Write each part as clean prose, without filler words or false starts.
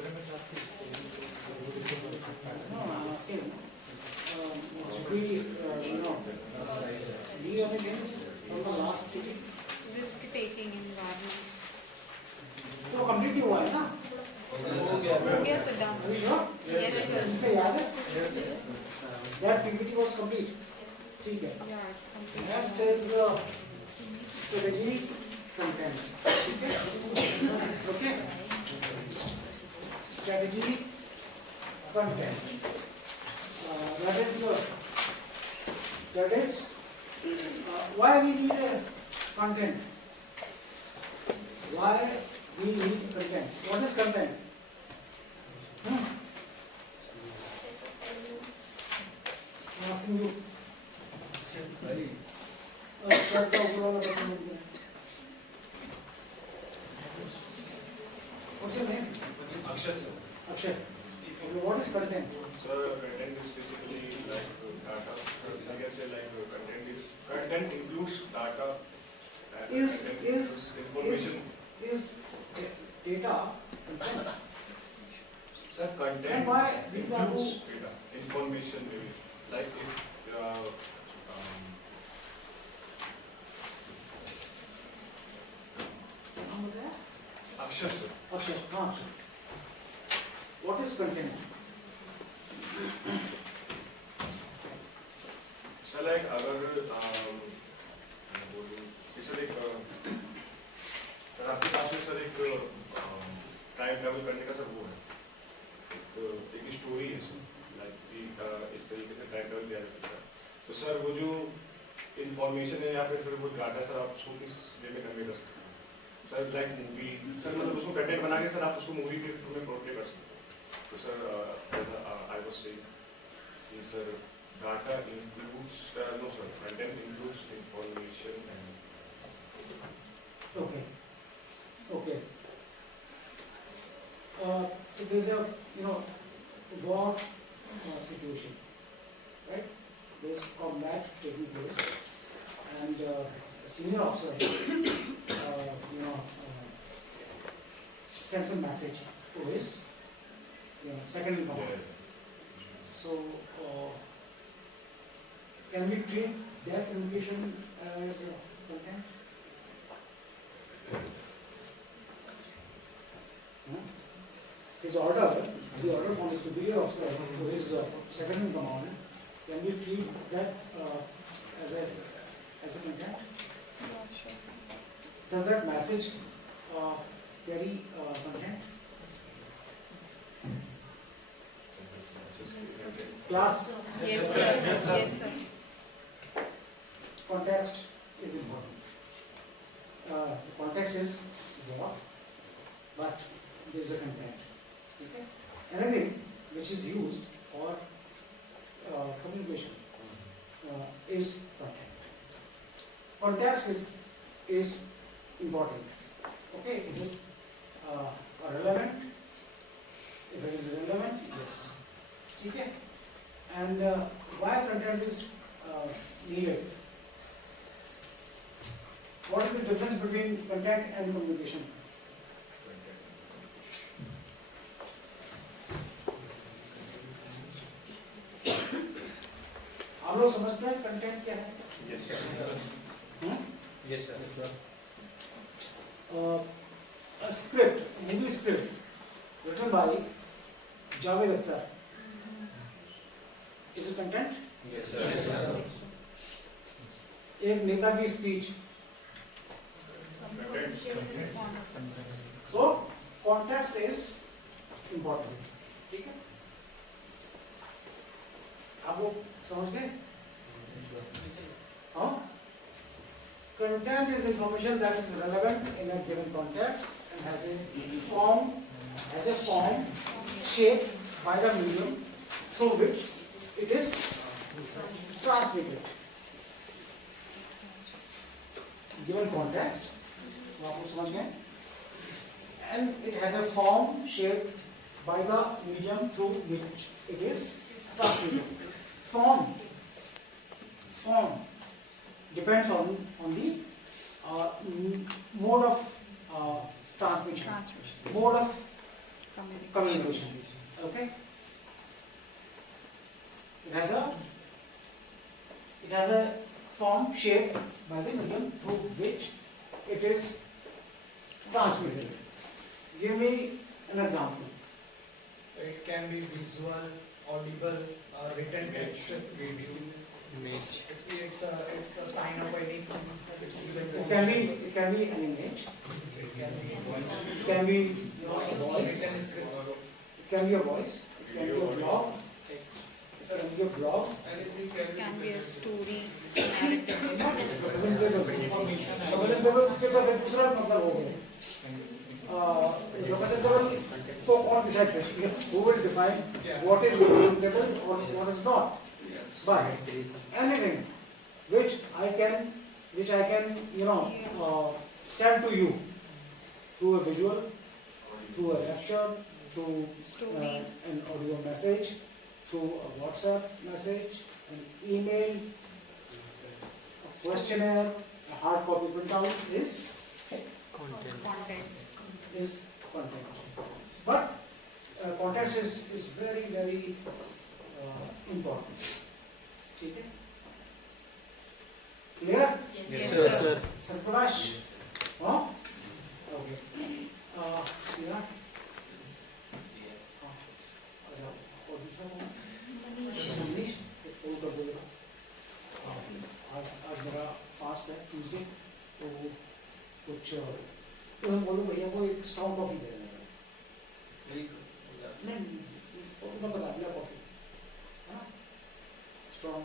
I'm asking, should we, do anything from the last ticket? Risk taking environments तो complete ही हुआ है ना? हो गया सिद्धांत Are you sure? Yes sir इसे याद है? That PPT was complete. ठीक है. या it's Next complete is strategy content. Okay. Strategy content. That is why we need a content. Why we need content. What is content? I'm asking you. What's your name? Akshay. Akshay. Okay, what is content? Sir, content is basically like data. I can say like content includes data. And Is information. is data content? Sir, content And why these are includes data. Information maybe. Like if Akshay sir. Akshay, Akshay. What is content? So like अगर इसे एक sir आपके पास में sir एक time travel करने का sir वो है एक स्टोरी है सर लाइक इस तरीके से टाइम ट्रैवल किया जा सकता है तो सर वो जो इंफॉर्मेशन है या फिर सर वो डाटा सर आप उसको किस वे में कन्वे कर सकते हैं सर लाइक मूवी सर मतलब उसको कंटेंट बना के सर आप उसको मूवी के थ्रू में पोर्ट्रे कर सकते हैं तो sir I was saying sir data includes no sir content includes information and Okay. Okay. If there's a war situation, right? There's combat taking place, and a senior officer, sends a message to his second in command. So, can we treat that communication as content? His order, the order from the superior officer to his second in command, can we treat that as a content? Does that message carry content? Class, yes sir yes sir context is important. The context is what, but there is a content. Okay? Anything which is used for communication is content. Context is important. Okay? Is it relevant? If it is relevant, yes. Okay? And why content is needed? What is the difference between content and communication? आप लोग समझते हैं content क्या है? yes sir A script, movie script, written by Javed Akhtar. Is it content? yes एक नेता की speech. So context is important. ठीक है? आप लोग समझ गए? हाँ? Content is information that is relevant in a given context and has a form shaped by the medium through which it is transmitted. Given context, आप लोग समझ गए? And it has a form shaped by the medium through which it is transmitted. Form depends on the mode of transmission, mode of communication. Okay. It has a form shaped by the medium through which it is transmitted. Give me an example. It can be visual, audible, written text, video. Image. It's a sign of anything. It can be an image. It can be voice. It can be a voice. Written script. It can be a voice. It can be a blog. It can be a blog. It can be a story, narratives. Representative के पास एक दूसरा मतलब हो गया. Representative तो कौन decide करेगा? Who will define what is representative or what is not? But anything which I can send to you through a visual, through a lecture, through Story. an audio message, through a WhatsApp message, an email, a questionnaire, a hard copy printout is Content. content. But context is very, very important. ठीक है? Clear? Yes, sir. Sarfarash? हाँ? Okay. Sira? हाँ. अच्छा, और दूसरा कौन? मनीष? एक phone कर दो जरा. आज मेरा फास्ट है ट्यूसडे तो कुछ तो हम बोलो भैया को एक स्ट्रॉन्ग कॉफी दे देना. नहीं मैं बता दिया कॉफी है ना स्ट्रॉन्ग.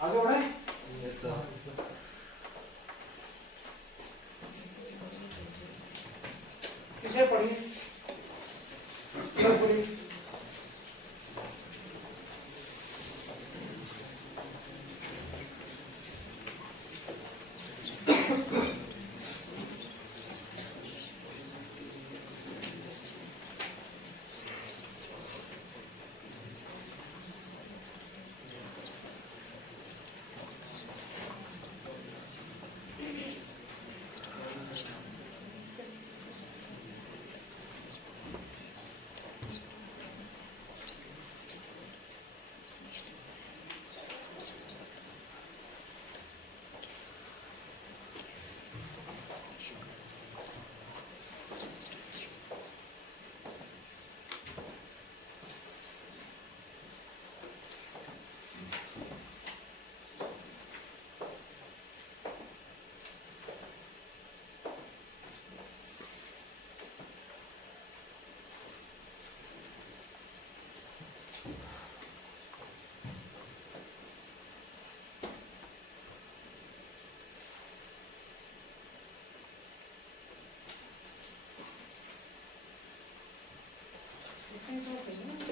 आगे बढ़े. किसे पढ़िए पढ़िए.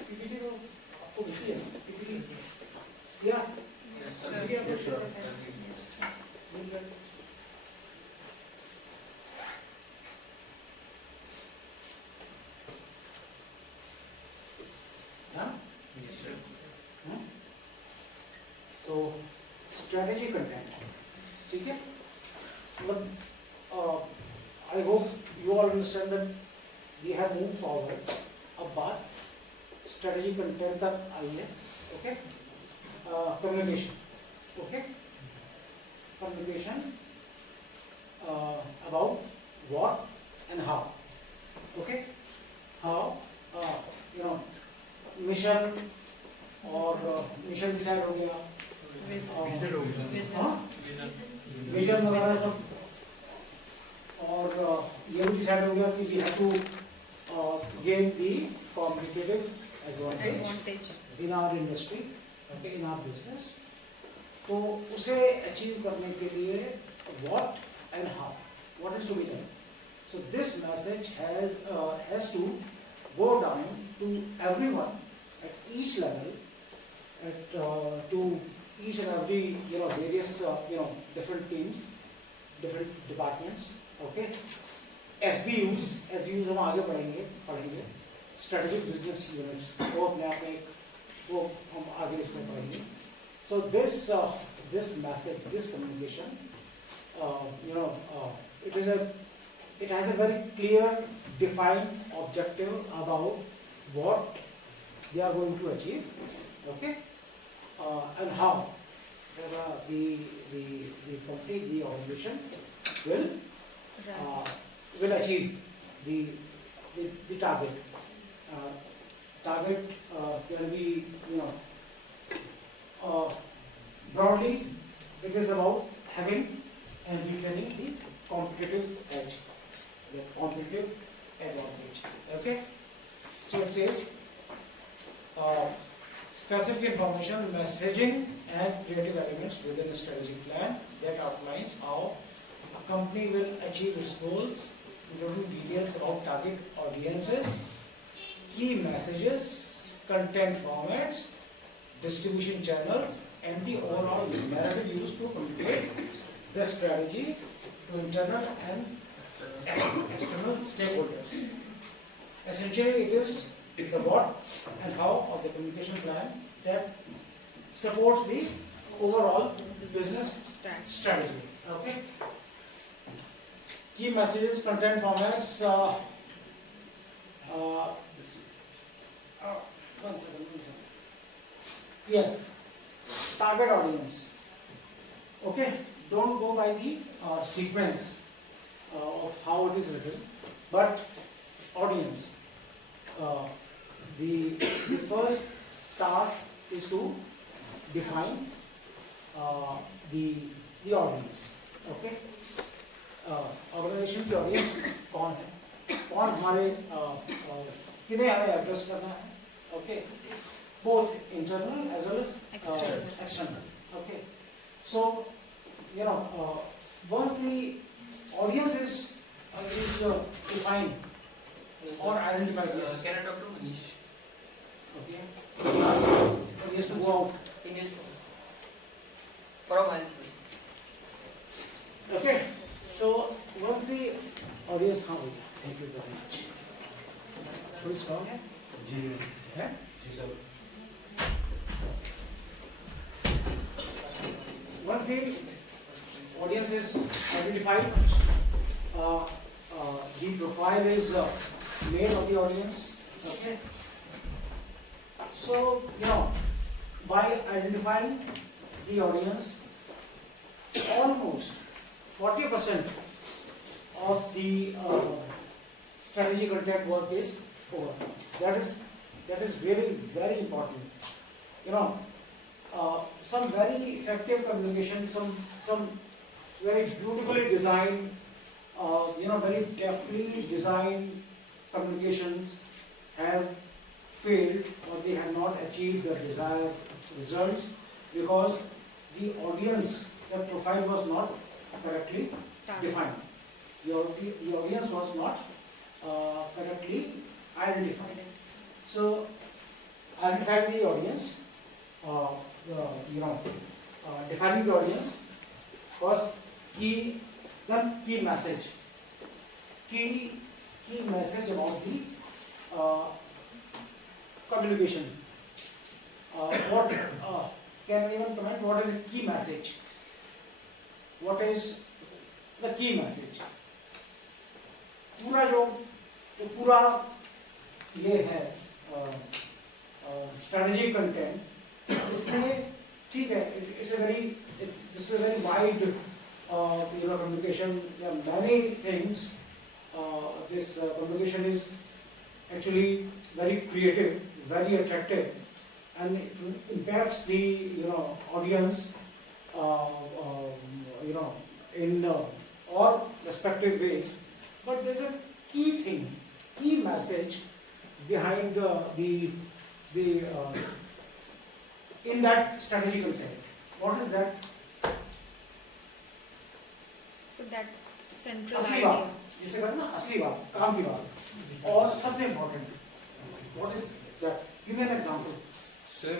पीपीटी तो आपको मिलती है ना PPT Siya. Yes, sir. Yes, sir. Yes, sir. हाँ? हाँ? So strategy content. ठीक है? मतलब I hope you all understand that we have moved forward. अब बात strategy content तक आई है. Okay? Communication. Okay? Communication about what and how. Okay? How mission और mission decide हो गया. Vision. विजन वगैरह सब और ये भी डिसाइड हो गया कि we have to gain the competitive advantage in our industry, okay, in our business. तो उसे achieve करने के लिए what and how, what is to be done. So this message has to go down to everyone at each level, to each and every various different teams, different departments. Okay, SBUs हम आगे पढ़ेंगे strategic business units वो अपने आप में वो हम आगे इसमें पढ़ेंगे. So this message, this communication, it is a it has a very clear, defined objective about what they are going to achieve, okay, and how the company, the organization will Right. will achieve the target. Target can be, broadly, it is about having and retaining the competitive edge, the competitive advantage. Okay? So it says, specific information, messaging and creative elements within a strategic plan that outlines how a company will achieve its goals, including details about target audiences, key messages, content formats, distribution channels, and the overall narrative used to communicate the strategy to internal and external stakeholders. Essentially, it is the what and how of the communication plan that supports the overall business strategy. Okay. Key messages, content formats. One second. Yes, target audience. Okay, don't go by the sequence of how it is written, but audience. The first task is to define the audience. Okay, organisation की audience कौन है, कौन हमारे किन्हें हमें address करना है. Okay, both internal as well as external. Okay, so once the audience is defined or identified, yes. Can I talk to Manish? Okay, he has to go out. He needs to. For a while, sir. Okay, so once the audience, thank you very much. थोड़ी strong है? है? Once the audience is identified, the profile is made of the audience. Okay. So by identifying the audience, almost 40% of the strategy content work is over. That is really very important. Some very effective communication, some very beautifully designed, very deftly designed communications have failed or they have not achieved the desired results because the audience, the profile was not correctly defined. The audience was not correctly identified. So, identifying the audience, defining the audience, first key message. Key message about the communication. What can anyone comment? What is a key message? What is the key message? पूरा ये है strategy content. इसमें ठीक है, this is a very wide communication. There are many things. This communication is actually very creative, very attractive, and it impacts the audience in all respective ways. But there's a key message behind the in that strategy content. What is that? So that central असली idea. बात, जिसे कहते हैं ना असली बात, काम की बात, और सबसे important. What is that? Give me an example. Sir,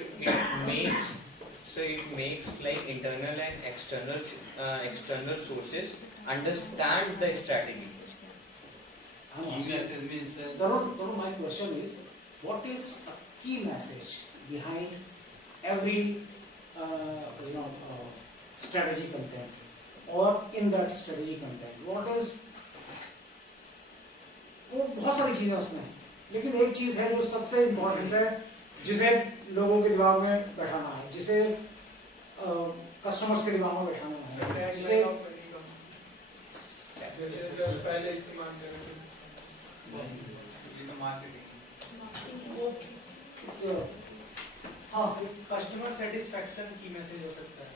it makes like internal and external sources understand the strategy. Key message means. My question is, what is a key message behind every strategy content, or in that strategy content? What is चीज़ें उसमें, लेकिन एक चीज़ है जो सबसे important है, जिसे लोगों के दिमाग में बैठाना है, जिसे कस्टमर्स के दिमाग में बैठाना है, जिसे पहले इस्तेमाल करें हाँ कस्टमर सेटिस्फैक्शन की मैसेज हो सकता है।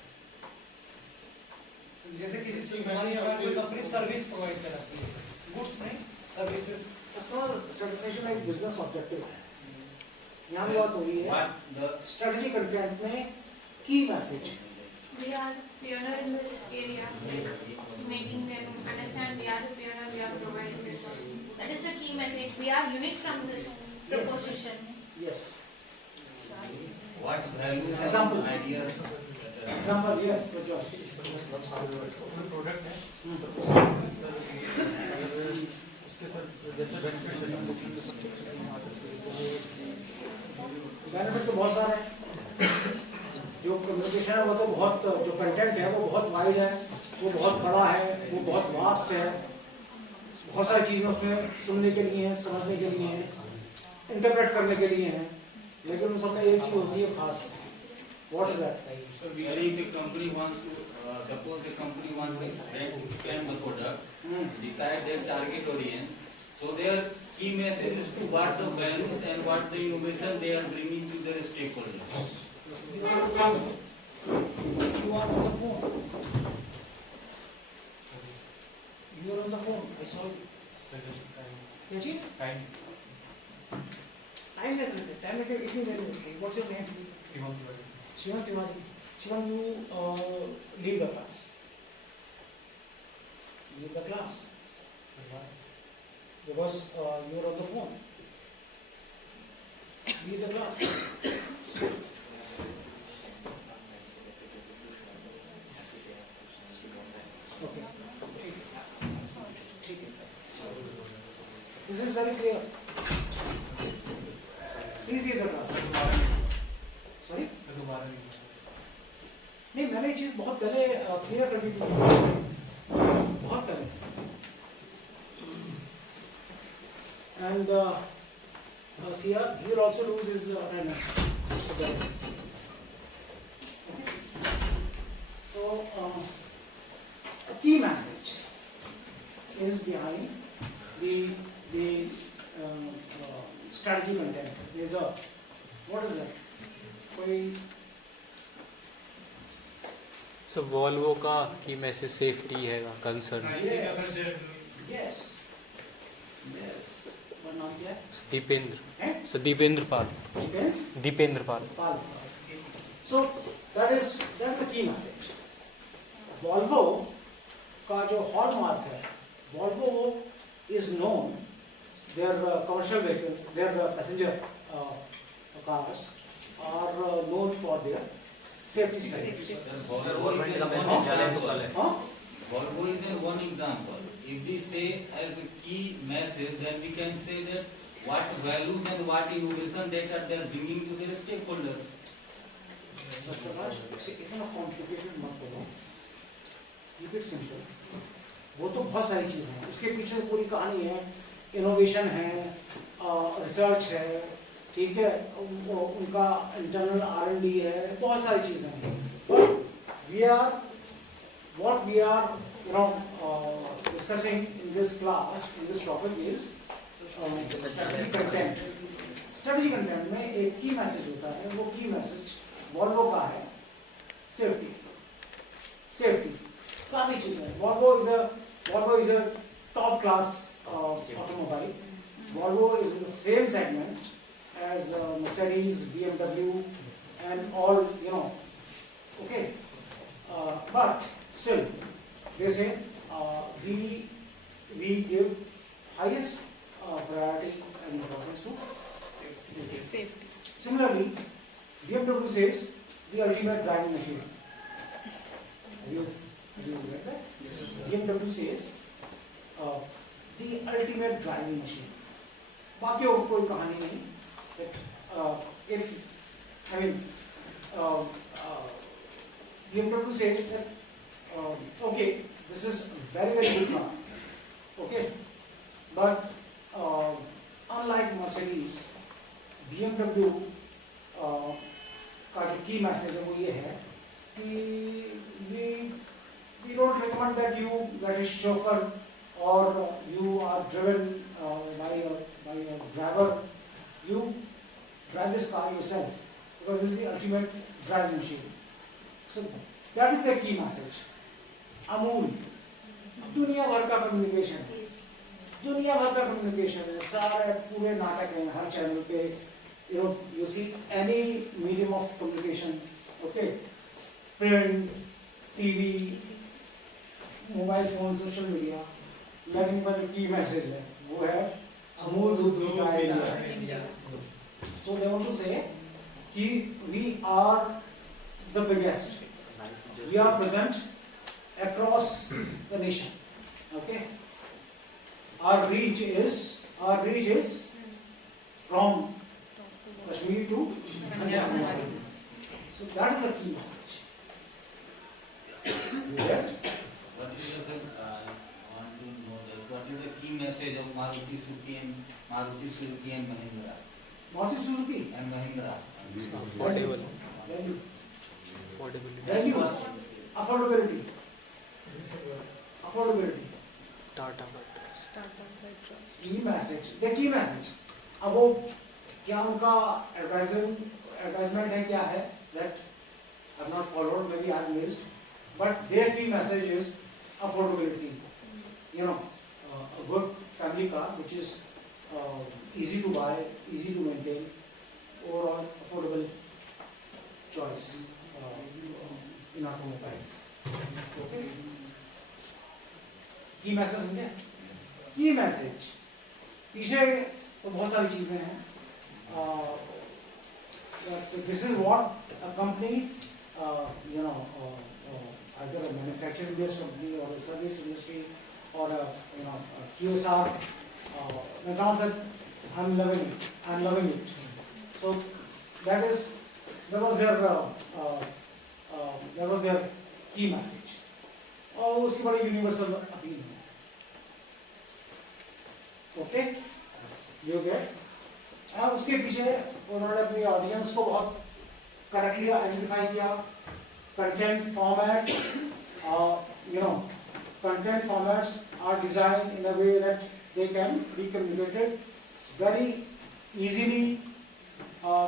जैसे किसी हमारी कोई कंपनी सर्विस प्रोवाइड कराती है, गुड्स नहीं सर्विसेज, कस्टमर सेटिस्फेक्शन एक बिजनेस ऑब्जेक्टिव है। यहाँ पे बात हो रही है What the स्ट्रेटजी कंटेंट में की message. We are pioneer in this area, like making them understand we are the pioneer, we are providing this. That is the key message. We are unique from this proposition. Yes. what values and Example. ideas Example, yes, Prajwal. कोई product है उसके sir जैसे benefits है benefit तो बहुत सारे हैं। जो कम्युनिकेशन है वो तो बहुत, जो कंटेंट है वो बहुत वाइड है, वो बहुत बड़ा है, वो बहुत वास्ट है, बहुत सारी चीज़ें उसमें सुनने के लिए हैं, समझने के लिए हैं, इंटरप्रेट करने के लिए हैं, लेकिन उन सब में एक चीज़ होती है खास। What is that? If a company wants to, suppose a company wants to expand the product, decide their target audience, so their key message is to what the values and what the innovation they are bringing to their stakeholders. You are on the phone. You are on the phone. I saw you. क्या चीज़? Time नहीं, time नहीं, इतनी देर नहीं। What's your name? Shivam Tiwari. Shivam, you leave the class. Leave the class. Because you are on the phone. Leave the class. Okay. ठीक है. This is very clear. Please leave the class. Sorry? नहीं, मैंने ये चीज़ बहुत पहले clear कर दी थी, बहुत पहले। And see, he will also lose his attendance. Okay. So a key message is behind the strategy content. There's a, what is that? कोई सो वॉल्वो का की मैसेज सेफ्टी है कंसर्न। Yes. Yes. what नाम क्या है? दीपेंद्र हैं? सो दीपेंद्र पाल Depends. Dipendra Pal Pal. So that's the key message. Volvo का जो hallmark है, Volvo is known, their commercial vehicles, their passenger cars are known for their safety standards. Volvo is one example. Huh? Volvo is one example. If we say as a key message, then we can say that what values and what innovation that they are bringing to their stakeholders. इतना complicated मत करो, keep it simple. वो तो बहुत सारी चीज़ें हैं, उसके पीछे पूरी कहानी है, इनोवेशन है, रिसर्च है, ठीक है, उनका इंटरनल R&D है, बहुत सारी चीज़ें हैं। But what we are discussing in this class, in this topic is strategy content. Strategy content में एक की मैसेज होता है, वो की मैसेज वॉल्वो का है सेफ्टी। सारी चीजें, Volvo is a top class automobile. Volvo is in the same segment as Mercedes, BMW and all, okay, but still they say we give highest priority and importance to safety. Safety. Similarly, BMW says the ultimate driving machine. Have you read that? BMW says the ultimate driving machine. बाकी और कोई कहानी नहीं. That if BMW says that okay, this is very good car, okay, but series BMW का जो की message है वो ये है कि we don't recommend that you get a chauffeur or you are driven by a driver. You drive this car yourself because this is the ultimate driving machine. So that is the key message. Amul दुनिया भर का communication है, दुनिया भर का communication है, सारे पूरे नाटक हैं हर चैनल पे. You see any medium of communication, okay, print, TV, mobile phone, social media, लेकिन पर की मैसेज है वो है अमूल दूध पीता है India. So they want to say कि we are the biggest, we are present across the nation, okay. Our reach is from Kashmir to Kanyakumari. So that is the key message. You get? What is the, I want to know that what is the key message of Maruti Suzuki and Mahindra? Maruti Suzuki And Mahindra. Affordable. value, Affordability. value, affordability, affordability. Tata Motors. Tata by trust. की message, the key message. अब वो क्या उनका advertisement है, क्या है, that I've not followed, maybe I've missed, but their key message is affordability. You know, a good family car which is easy to buy, easy to maintain, overall affordable choice in automobiles. Okay. Key message समझे? Key message. पीछे तो बहुत सारी चीजें हैं. This is what a company, either a manufacturing based company or a service industry or a QSR, McDonald's said, I'm loving it. So that was their key message. और उसकी बड़ी यूनिवर्सल अपील है. Okay, you get. और उसके पीछे उन्होंने अपनी audience को बहुत करेक्टली आइडेंटिफाई किया. Content formats, content formats are designed in a way that they can be communicated very easily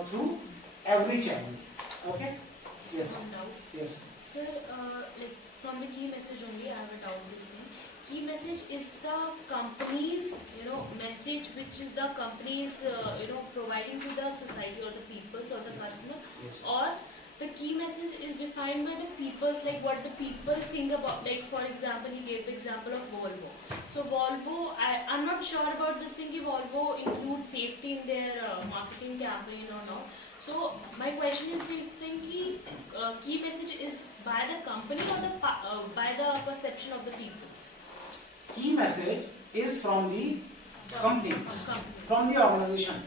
through every channel. Okay? Yes. Yes. Sir, like from the key message only, I have a doubt this thing. Key message is the company's, message which the company is, providing to the society or the peoples or the customer, Yes. or the key message is defined by the peoples, like what the people think about. Like for example, he gave the example of Volvo. So Volvo, I'm not sure about this thing. If Volvo includes safety in their marketing campaign or not. So my question is this thing: key message is by the company or by the perception of the peoples? Key message is from the company, Company. from the organization.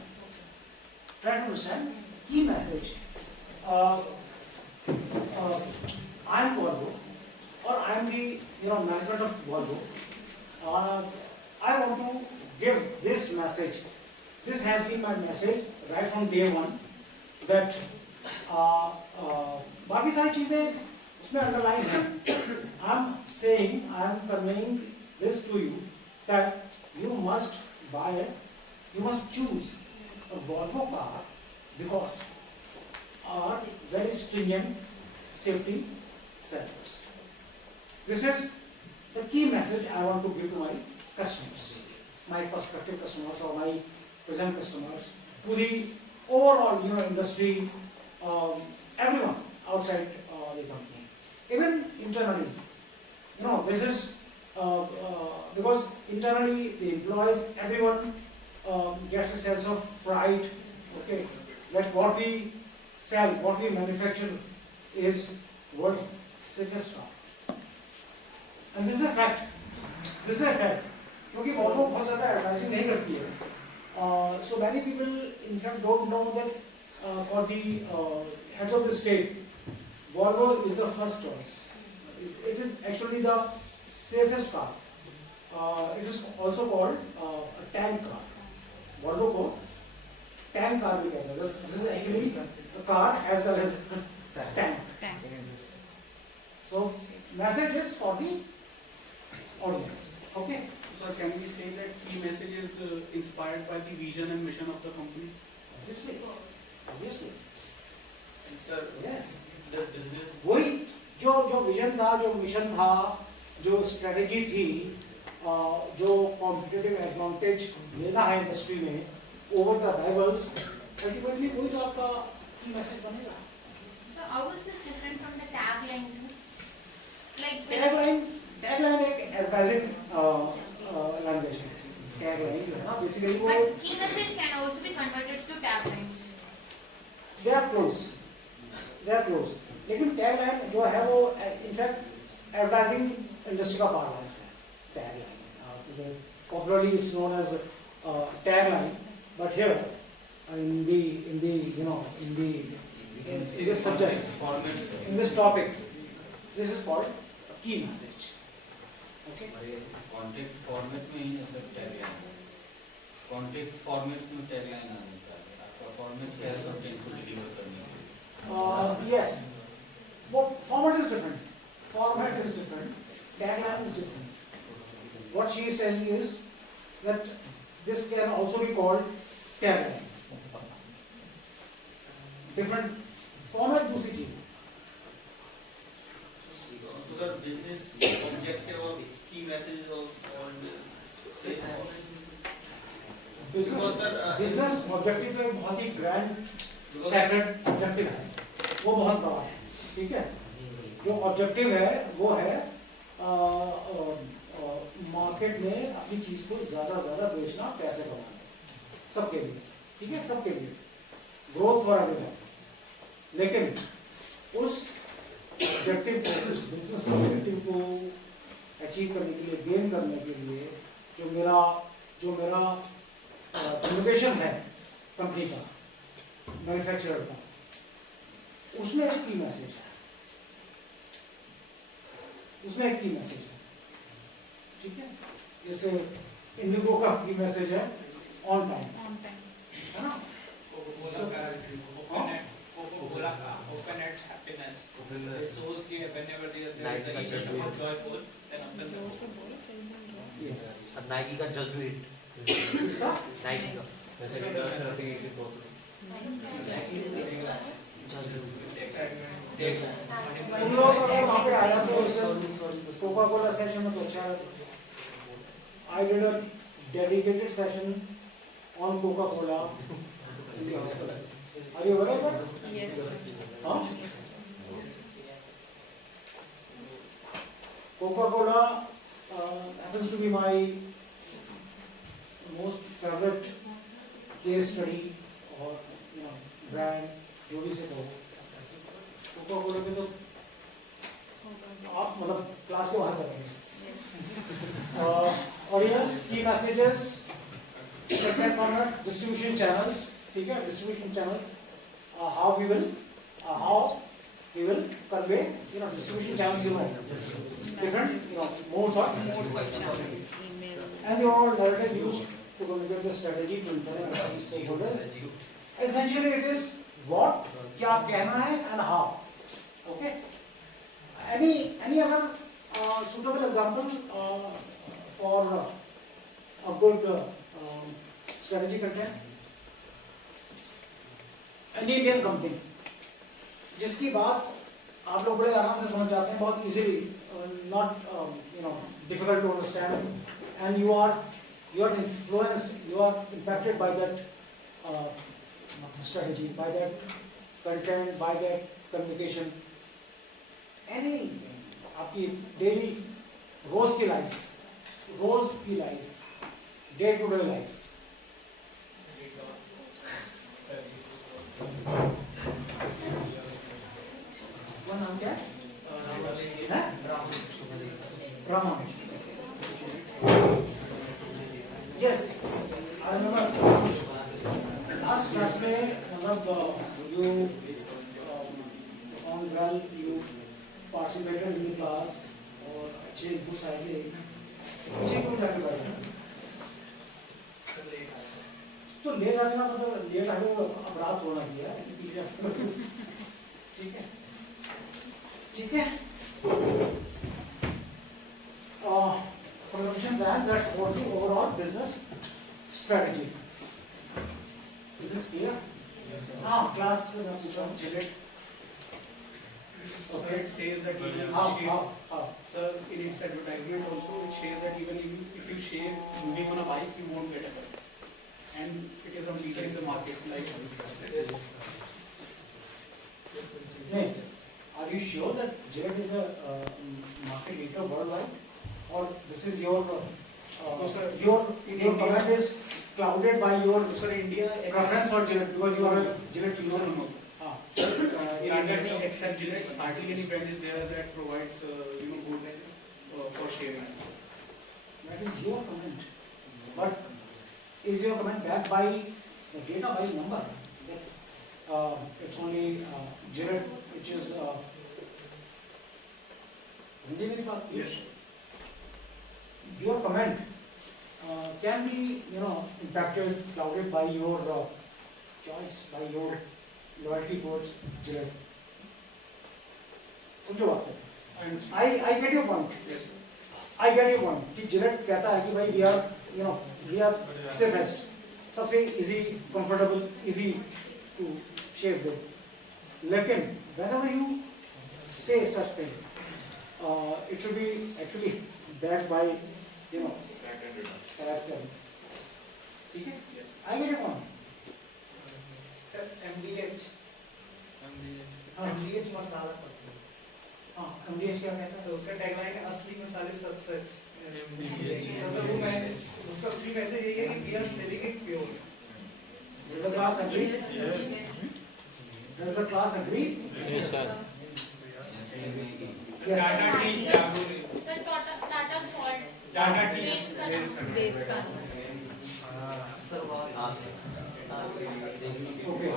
Try to understand. Key message. I'm Volvo, or I'm the management of Volvo. I want to give this message. This has been my message right from day one. That बाकी सारी चीजें उसमें underline हैं. I'm conveying this to you that you must buy it. You must choose a Volvo car because are very stringent safety standards. This is the key message I want to give to my customers, my prospective customers or my present customers, to the overall industry, everyone outside the company, even internally. This is because internally the employees, everyone gets a sense of pride. Okay, that what we sell, what we manufacture is world's safest car. And this is a fact. क्योंकि Volvo बहुत ज़्यादा advertising नहीं करती है. So many people in fact don't know that for the heads of the state, Volvo is the first choice. It is actually the safest car. It is also called a tank car. Volvo को tank car भी कहते हैं. This is actually a car as well as tank. Tank. So message is for the audience. Okay. So can we say that key message is inspired by the vision and mission of the company? Obviously. Obviously. And sir, Yes. the business वही जो vision था, जो mission था, जो strategy थी, जो competitive advantage लेना है इंडस्ट्री में ओवर द राइवल्स, अल्टीमेटली वही तो आपका की मैसेज बनेगा. So how is this different from the tagline? Like tagline एक एडवर्टाइजिंग लैंग्वेज है. टैगलाइन जो है ना बेसिकली वो but key message can also be converted to taglines. They are close. लेकिन टैगलाइन जो है वो इनफैक्ट एडवर्टाइजिंग इंडस्ट्री का पार्ट है. Tagline popularly it's known as tagline, but here in this subject, in this topic, this is called a key message. Okay. Contact format में ही sir tagline. Contact format में tagline आ जाता है. आपका format क्या है content को deliver करने के लिए? Yes, but format is different. Tagline is different. What she is saying is that this can also be called tagline. Different format दूसरी चीज. So the business objective or key message of say business objective एक बहुत ही grand secret objective है. वो बहुत बड़ा है. ठीक है. जो ऑब्जेक्टिव है वो है मार्केट में अपनी चीज को ज्यादा बेचना, पैसे कमाना, सबके लिए. ठीक है. सबके लिए ग्रोथ फॉर एवरीवन. लेकिन उस ऑब्जेक्टिव को, उस बिजनेस ऑब्जेक्टिव को अचीव करने के लिए, गेन करने के लिए जो मेरा कम्युनिकेशन है कंपनी का, मैन्युफैक्चरर का, उसमें एक की मैसेज है. ठीक है. जैसे इंडिगो का की मैसेज है ऑन टाइम. On time. है ना. Coca-Cola का open at happiness. It shows कि whenever there is the event of joyful, then after जोर से बोलो, सही बोल रहे हो. Yes. सब नाइकी का जस्ट डू इट. इसका नाइकी का वैसे भी nothing is impossible. Just do तुम लोग अगर वहाँ पे आया तो कोका-कोला सेशन में तो अच्छा है. I did a dedicated session on Coca-Cola in the hospital. Are you aware of that? Yes. Huh? Yes. Coca-Cola happens to be my most favorite case study or brand, जो भी से कहो. Coca-Cola में तो आप मतलब क्लास को बाहर करेंगे. Audience, key messages, second format, distribution channels. ठीक है. Distribution channels. How we will convey, distribution channels, different, modes of Email. and your narrative used to communicate the strategy to internal and stakeholders. Essentially, it is what, क्या कहना है, and how. Okay. Any other suitable example for a good strategy content? Any Indian company जिसकी बात आप लोग बड़े आराम से समझ जाते हैं, बहुत easily, not difficult to understand, and you are influenced, you are impacted by that strategy, by that content, by that communication. Any आपकी डेली रोज की life, day to day life. वो नाम क्या है? Ramanuj. Yes, I remember last class में मतलब you on well, you participated in the class और अच्छे inputs आए थे. अच्छे क्यों लगे भाई? तो लेट आने का मतलब लेट आने को अपराध होना किया है, ठीक है, ठीक है। Production plan, that's about the overall business strategy. Is this clear? Yes, sir. हाँ, class में पूछा Gillette. Okay, it says that even if हाँ, you shave, हाँ, sir, in its advertisement also, it says that even if you shave moving on a bike, you won't get a cut. And it is not legal in the market, like. नहीं, are you sure that Gillette is a market leader worldwide, or this is your your comment is clouded by your Sir, India preference for Gillette because you are a Gillette No, user? no, no. In India, except Gillette, hardly any brand is there that provides, good for shaving. That is your comment. But is your comment backed by the data, by number? That it's only Gillette which is. समझे मेरी बात? Yes. Your comment can be, impacted, clouded by your choice, by your loyalty towards Gillette. समझो बात है? I get your point. Yes, sir. I get your point. कि Gillette कहता है कि भाई we are safest, सबसे easy, comfortable, easy to shave with. लेकिन whenever you say such thing, it should be actually backed by, character. ठीक है? I get your point. Sir, MDH. हाँ, MDH मसाला पत्ती. हाँ, MDH क्या कहता है? तो उसका टैगलाइन है असली मसाले सच. तो वो मैं उसका फ्री मैसेज यही है कि we are selling it pure. Does the class agree? Does the class agree? Yes, sir. Yes. Tata tea, Jago, Sir, Tata salt. Tata tea. Base का नाम. देश का Okay.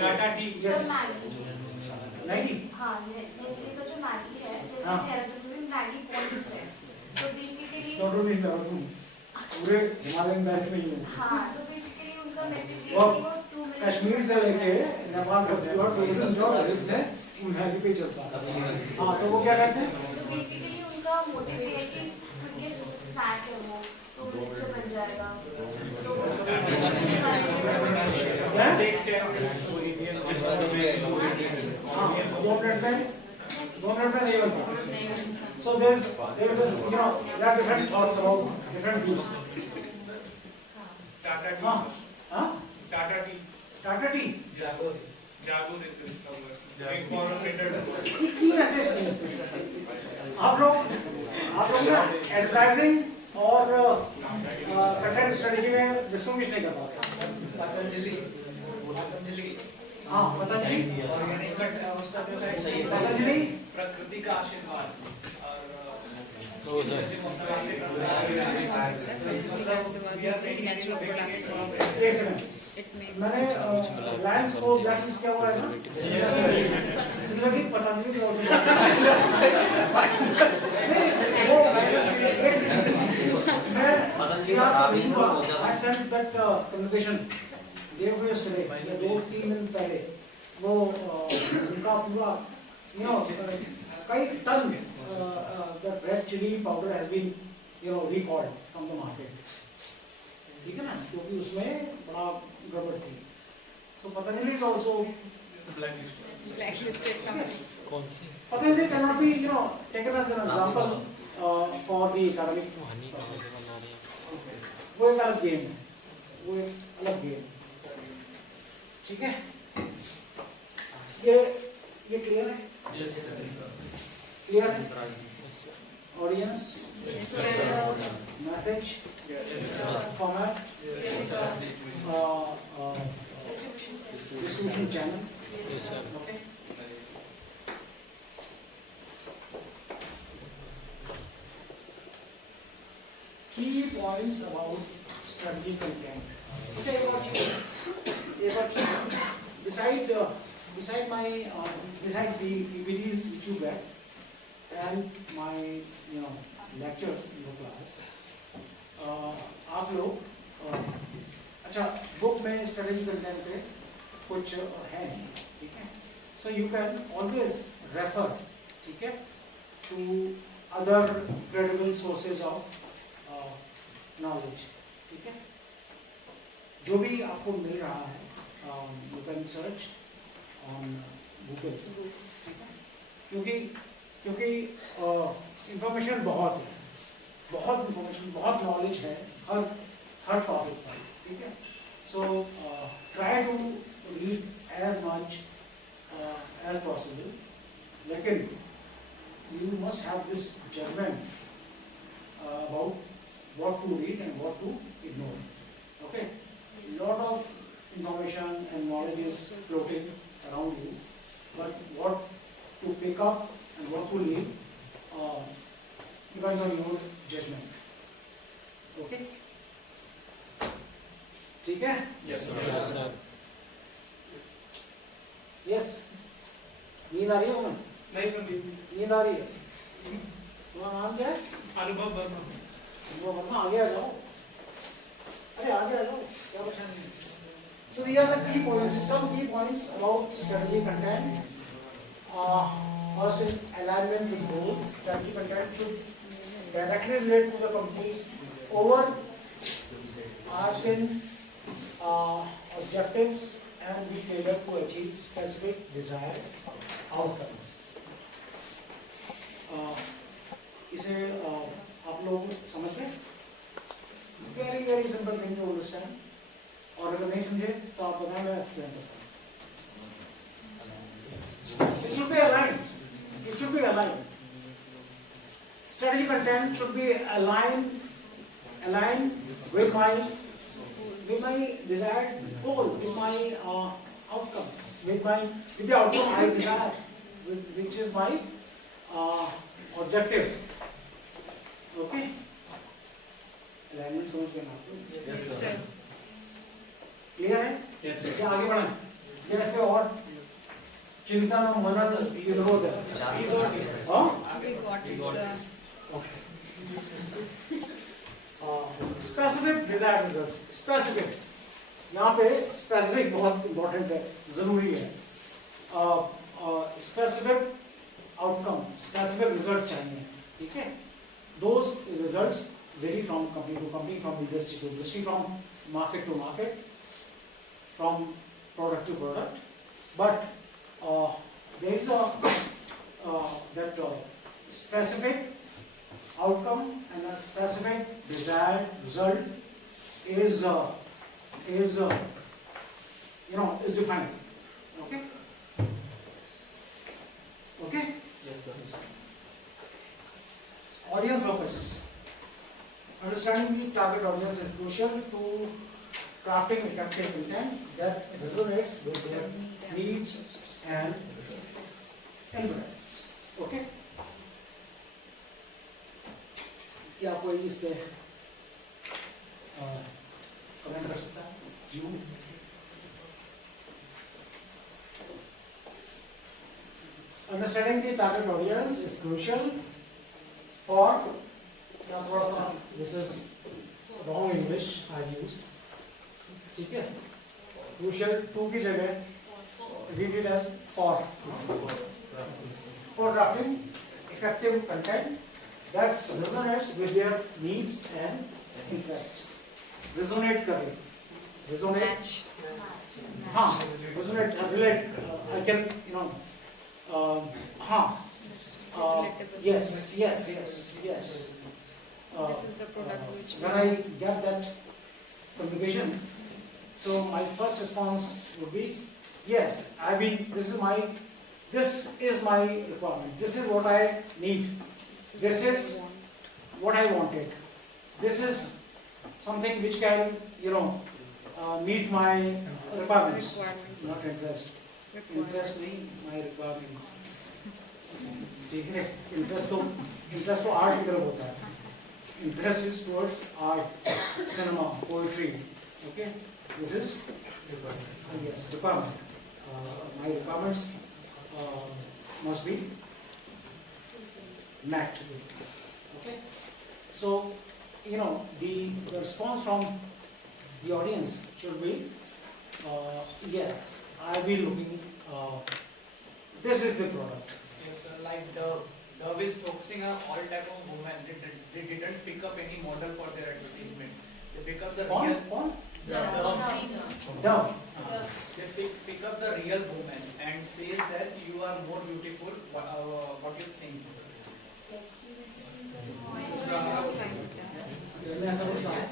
Tata tea. Yes. Sir, Maggi. Maggi. हाँ, Nestle का जो Maggi है, जैसे हाँ. देहरादून में मैगी पॉइंट्स है, तो बेसिकली Not only in Deहरादून, पूरे हिमालयन बेल्ट में ही है। हाँ, तो बेसिकली उनका मैसेज ये वो है कि वो 2 मिनट कश्मीर से लेके नेपाल तक की और टूरिज्म जो है मैगी पे चलता है। हाँ, तो वो क्या कहते हैं? तो बेसिकली उनका मोटिव ये है कि क्विकेस्ट स्नैक है वो, 2 मिनट में बन जाएगा। तो हाँ, 2 मिनट में नहीं बनता। So there's there are different thoughts about different views. Tata tea. हाँ, हाँ, Tata tea. Tata T. Jago is going for a better. की मैसेज नहीं। आप लोग ना एडवर्टाइजिंग और कंटेंट स्ट्रेटजी में डिस्टिंग्विश नहीं कर पाते। हाँ, पतंजलि पतंजलि प्रकृति का आशीर्वाद Oh, sir. नेचुरल प्रोडक्ट्स एक सेकंड, इट में मैंने रिलायंस को ब्लैकलिस्ट किया हुआ है ना, सिमिलरली पतंजलि को I sent that communication day before yesterday, 2-3 दिन पहले, वो उनका पूरा कई ton the red chili powder has been recalled from the market. ठीक है ना, क्योंकि उसमें बड़ा गड़बड़ थी। So Patanjali is also blacklisted company कौन सी? Patanjali cannot be taken as an example for the academic. Honey कहाँ से बना रहे हैं? वो एक अलग गेम है, वो एक अलग गेम। ठीक है, ये क्लियर है? क्लियर है? Audience, message, format, distribution channel. Yes, sir. Okay. Key points about strategy content. Okay, beside the PPTs which you get and my lectures in the class, आप लोग अच्छा, बुक में स्ट्रेटजी कंटेंट पे कुछ है नहीं, ठीक है. So you can always refer, ठीक है, to other credible sources of knowledge, ठीक है. जो भी आपको मिल रहा है, you can search on Google, ठीक है. क्योंकि इंफॉर्मेशन बहुत है, बहुत इंफॉर्मेशन, बहुत नॉलेज है हर टॉपिक पर, ठीक है. So try to read as much as possible, लेकिन you must have this judgment about what to read and what to ignore. Okay, lot of information and knowledge is floating around you, but what to pick up and what to leave depends on your judgment. Okay, ठीक है? Yes, Yes, sir. Yes. नींद आ रही है उन्हें? नहीं sir, नींद आ रही है? तुम्हारा नाम क्या है? अनुभव वर्मा. वो वर्मा, आगे आ जाओ. अरे आगे आ जाओ, क्या परेशानी है? So these are the key points. Some key points about strategy content. First is alignment with goals. Strategy content should directly relate to the company's overarching objectives and be tailored to achieve specific desired outcomes. इसे आप लोग समझ गए? Very very simple thing to understand. और अगर नहीं समझे तो आप बताएं, मैं एक्सप्लेन करता हूँ. It should be aligned. It should be aligned. Strategy content should be aligned with my desired goal, with my outcome, with the outcome I desire, which is my objective. Okay? Alignment समझ गए ना आप? Yes, sir. Clear है? Yes, sir. क्या आगे बढ़ाएं? या इस पे और चिंता न मनन की जरूरत है? हाँ? We got it, sir. Specific desired results. Specific, यहाँ पे स्पेसिफिक बहुत इंपॉर्टेंट है, जरूरी है. स्पेसिफिक आउटकम, स्पेसिफिक रिजल्ट चाहिए, ठीक है. Those results vary from company to company, from industry to industry, from market to market, from product to product, but there is that specific outcome and a specific desired result is defined. Okay. Okay. Yes, sir. Audience focus. Understanding the target audience is crucial to crafting effective content that resonates with their needs and interests. Okay? क्या कोई इस पे comment कर सकता है? You? Understanding the target audience is crucial for, now थोड़ा सा, this is wrong English I used. ठीक है, crucial टू की जगह read it as for drafting effective content that resonates with their needs and interest. Resonate करें, resonate, हाँ, resonate, relate, I can, हाँ, yes. This is the product which When I get that communication, so my first response would be, yes, I mean, this is my requirement, this is what I need, this is what I wanted, this is something which can, meet my requirements, not interest. Interest नहीं, my requirement. ठीक है, interest तो art की तरफ होता है. Interest is towards art, cinema, poetry. Okay, this is yes, requirement. My requirements must be met. Okay, so the response from the audience should be, yes, I will be looking, this is the product. Yes, sir. Like Dove is focusing on all type of women. They didn't pick up any model for their advertisement. They pick up the real On? Dove. Dove. They pick up the real woman and says that you are more beautiful. What you think? ऐसा कुछ कहा है?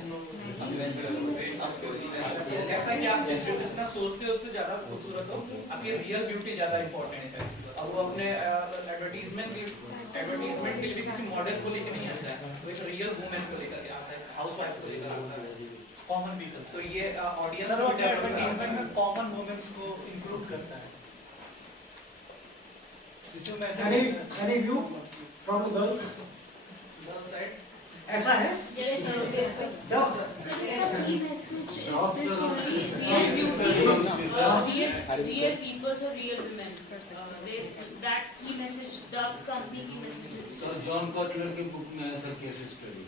कहता है कि आप जितना सोचते हो उससे ज्यादा खूबसूरत हो, आपकी रियल ब्यूटी ज्यादा इम्पोर्टेंट है। और वो अपने एडवर्टीजमेंट के लिए किसी मॉडल को लेकर नहीं आता है, वो एक रियल वुमेन को लेकर के आता है, हाउसवाइफ को लेकर आता है, कॉमन पीपल। तो ये ऑडियंस एडवर्टाइजमेंट में कॉमन वुमेन्स को इंक्लूड करता है। Any view from the girls? Girl side ऐसा है? Yes, sir. Dove. So the key message is this only real peoples or real women. That key message, Dove's company key message is sir John Cutler की book में ऐसा case study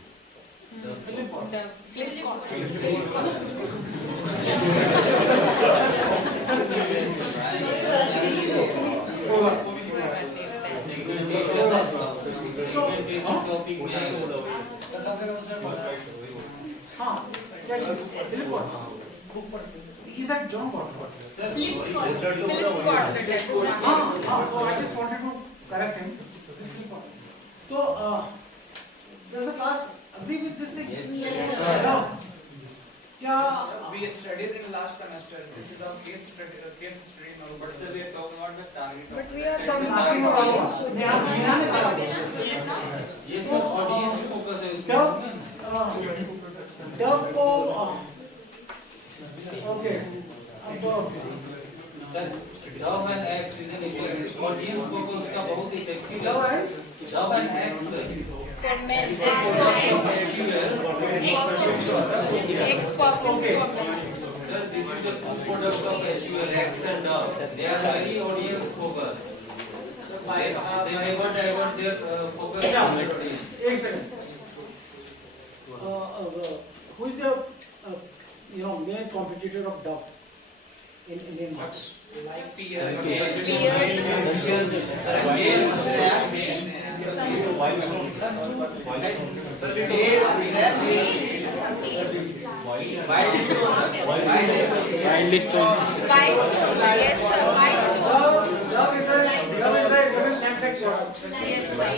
topic में हाँ, क्या चीज़? Philip Kotler. He said John Kotler. Philip Kotler, that is one. हाँ, so I just wanted to correct him. So, does the class agree with this thing? Yes. Now, क्या? we studied in last semester. This is our case study now. But we are talking about the target. But we are talking Talking about about audience food. ये सब audience focus है इसमें Dove को okay. अब sir Dove and X is an audience focus का बहुत effective है Dove and X For men. X perfume for men. Sir, this is the two products of HUL, X and Dove. They are very audience focused. They never divert their focus on the audience. एक second who is the main competitor of Dove in Indian market? Like peers. White stones, yes sir, white stones. Dove is a women-centric product. Yes sir.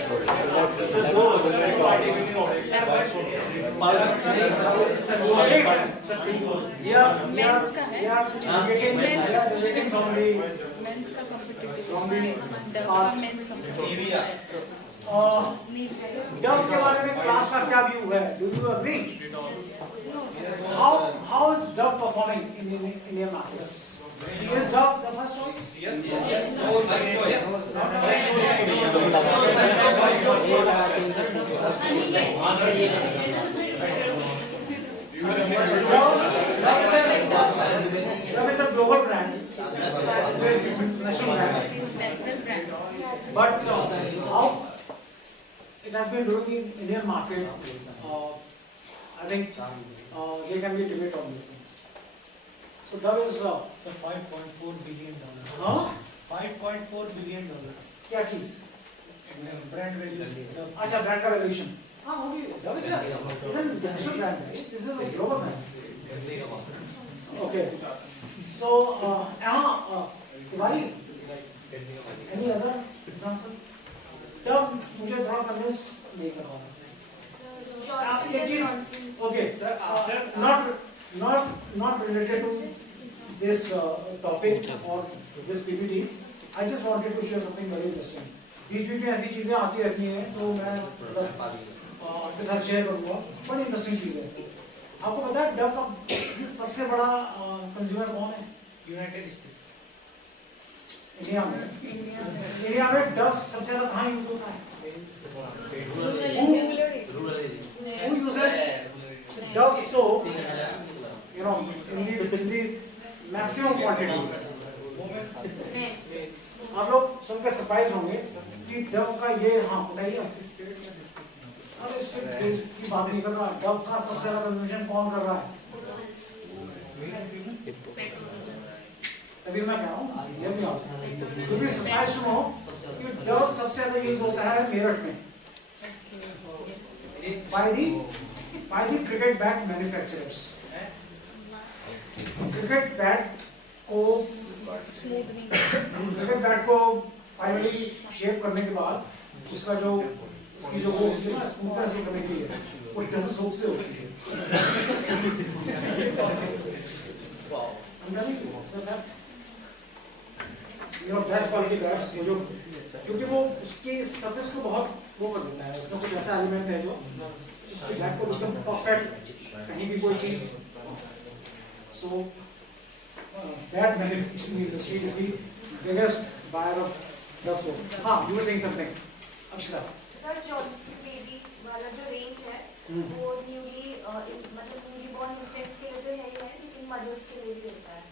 Men's का है? Men's का Getting from the Men's का competitive है. Dove का men's competitive. Dove के बारे में class का क्या व्यू है? Do you agree? How is Dove performing in Indian market? Is Dove the first choice? Yes. Dove is a global brand. National brand. National brand. But how it has been doing in Indian market, I think there can be debate on this thing. So Dove is So $5.4 billion. huh? $5.4 billion. क्या चीज? Brand value. अच्छा brand का valuation. हाँ होगी. Dove is a national brand, right? This is a global brand. Okay. So Tiwari, any other example? Dove मुझे थोड़ा convince नहीं कर पा रहा. Okay, not related to this topic or this PPT. I just wanted to share something very interesting. बीच में ऐसी चीजें आती रहती हैं तो मैं आपके साथ शेयर करूँगा. बड़ी इंटरेस्टिंग चीज है. आपको पता है डव का सबसे बड़ा कंज्यूमर कौन है? United States. इंडिया में डव सबसे ज्यादा कहाँ यूज होता है? Who uses Dove soap, in the maximum quantity? आप लोग सुनकर सरप्राइज होंगे कि डव का ये बताइए अरे स्टेट की बात नहीं कर रहा. डव का सबसे ज्यादा कंजम्पशन कौन कर रहा है? अभी मैं कह रहा हूँ hear me out. You'll be surprised to know कि dove सबसे ज़्यादा यूज होता है मेरठ में by the cricket bat manufacturers. cricket bat को स्मूथनिंग cricket bat को finally shape करने के बाद उसका जो उसकी जो वो होती है ना स्मूथनेस करने के लिए वो डव सोप से होती है. I'm telling you, so that best quality bats वो जो क्योंकि वो उसकी सरफेस को बहुत वो कर देता है उसमें कुछ ऐसा एलिमेंट है जो उसके बैट को एकदम परफेक्ट कहीं भी कोई चीज so bat manufacturing industry is the biggest buyer of Dove soap. हाँ you were saying something Akshara. Sir Johnson baby वाला जो रेंज है वो न्यूली मतलब न्यूली बॉर्न इन्फेंट्स के लिए तो है ही है लेकिन मदर्स के लिए भी होता है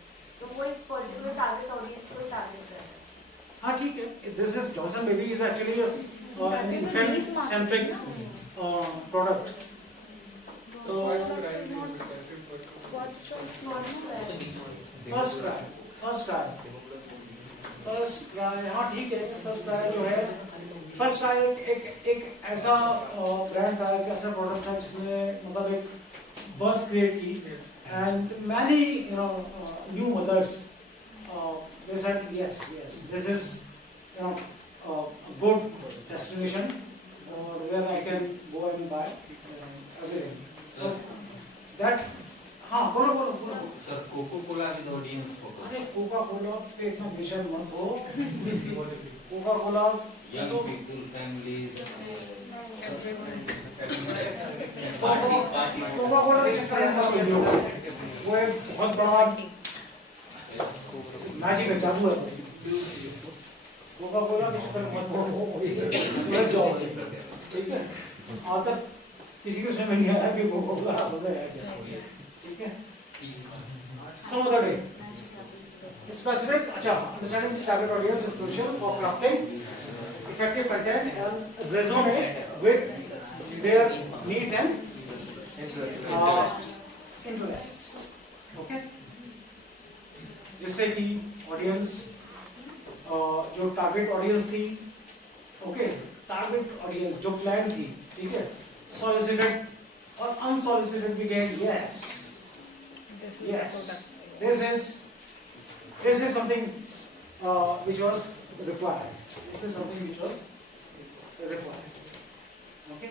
तो वो एक पर्टिकुलर टारगेट ऑडियंस को टारगेट करता है. हाँ ठीक है. This is Johnson baby is actually an infant centric product. So first try हाँ ठीक है. first try जो है first try एक ऐसा ब्रांड था एक ऐसा प्रोडक्ट था जिसने मतलब एक बस क्रिएट की and many new mothers they said yes this is a good destination where I can go and buy everything. So that हाँ बोलो Sir, Coca-Cola with audience focus. अरे कोका कोला पे इतना विषय मत हो. Coca Cola Young people, families. Coca Cola के चक्कर में मत पड़ियो. वो एक बहुत बड़ा मैजिक है जादू है. कोका कोला के चक्कर में मत पड़ो. वो जॉब ठीक है. आज तक किसी को समझ नहीं आया कि कोका कोला होता है क्या. ठीक है. Some other day. Specific, understanding the target audience is crucial for crafting effective content and resonate with their needs and interests. Okay? जैसे कि audience, जो target audience थी, okay? Target audience जो plan थी, ठीक है? Solicited और unsolicited भी गए, yes. Yes. This is something which was required. This is something which was required. Okay.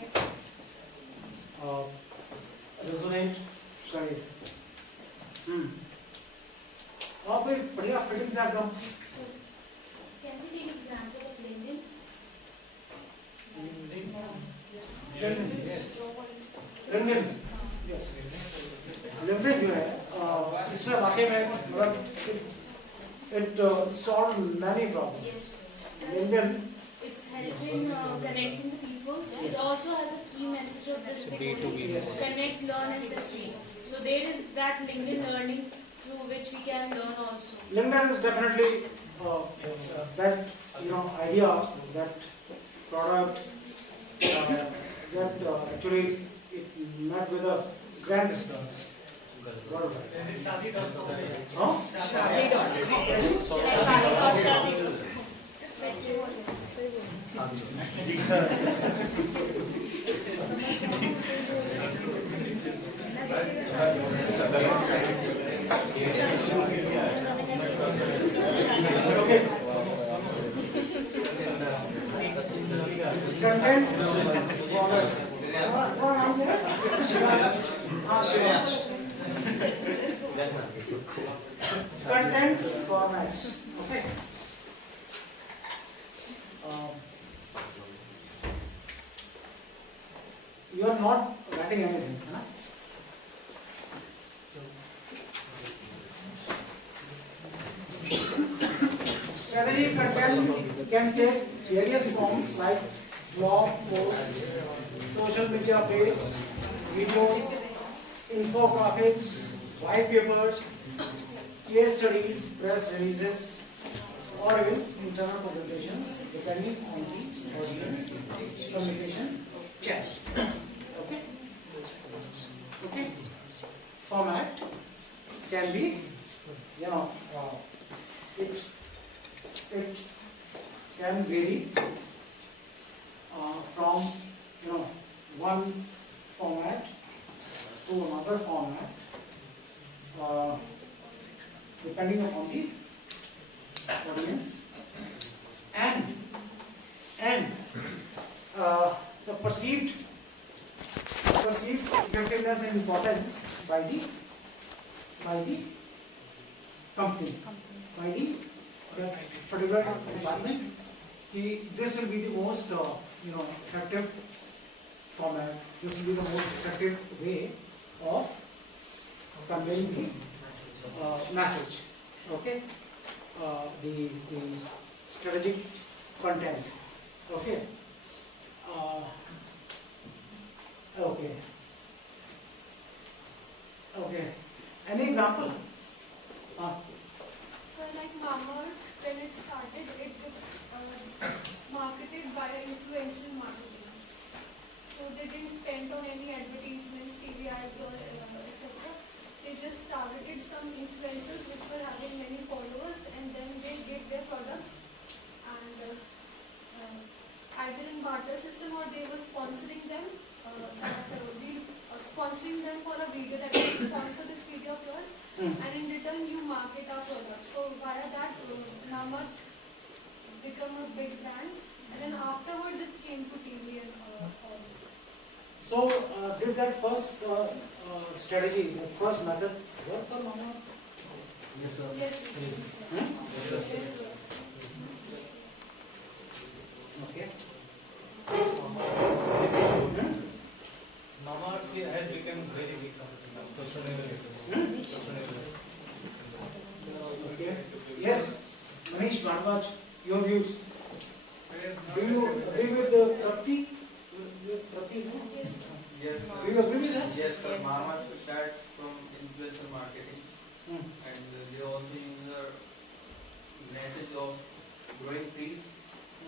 Resonate. Sorry. और कोई बढ़िया फिटिंग सा exam. Can we take example of LinkedIn? LinkedIn. Yes. LinkedIn जो है इससे वाकई में मतलब it solved many problems. Yes. LinkedIn It's helping connecting the people. It also has a key message of this B2B. connect, learn, and succeed. So there is that LinkedIn learning through which we can learn also. LinkedIn is definitely that idea, that product that actually it met with a grand response. Huh? Okay. Content format. Content formats. Okay. You are not writing anything, huh? Strategy content can take various forms like blog posts, social media pages, videos, infographics, white papers, case studies, press releases, or even internal presentations, depending on the audience communication channel. Okay? Okay? Format can be, it can vary from one format to another format depending upon the audience and the perceived effectiveness and importance by the company, by the particular department. This will be the most effective format. This will be the most effective way of conveying the message. Okay, the strategic content. Okay. Okay. Any example? So like Mamaearth, when it started, it marketed via influencer marketing. So they didn't spend on any advertisements, TV ads or etc. They just targeted some influencers which were having many followers, and then they gave their products and either in barter system or they were sponsoring them. Sponsoring them for a video that we sponsor this video of yours, and in return you market our product. So via that, Mamaearth become a big brand, and then afterwards it came to TV and all. So did that first strategy, the first method work for Mamaearth? Yes, sir. Yes. Yes, sir. Okay. Mamaearth has become very big company. Okay. Yes, Manish Bhargava, your views. Do you agree with the Trapti? No? Yes. Yes, Do you agree with that? Yes, sir. Yes, sir. Mamaearth starts from influencer marketing, and they also use the message of growing trees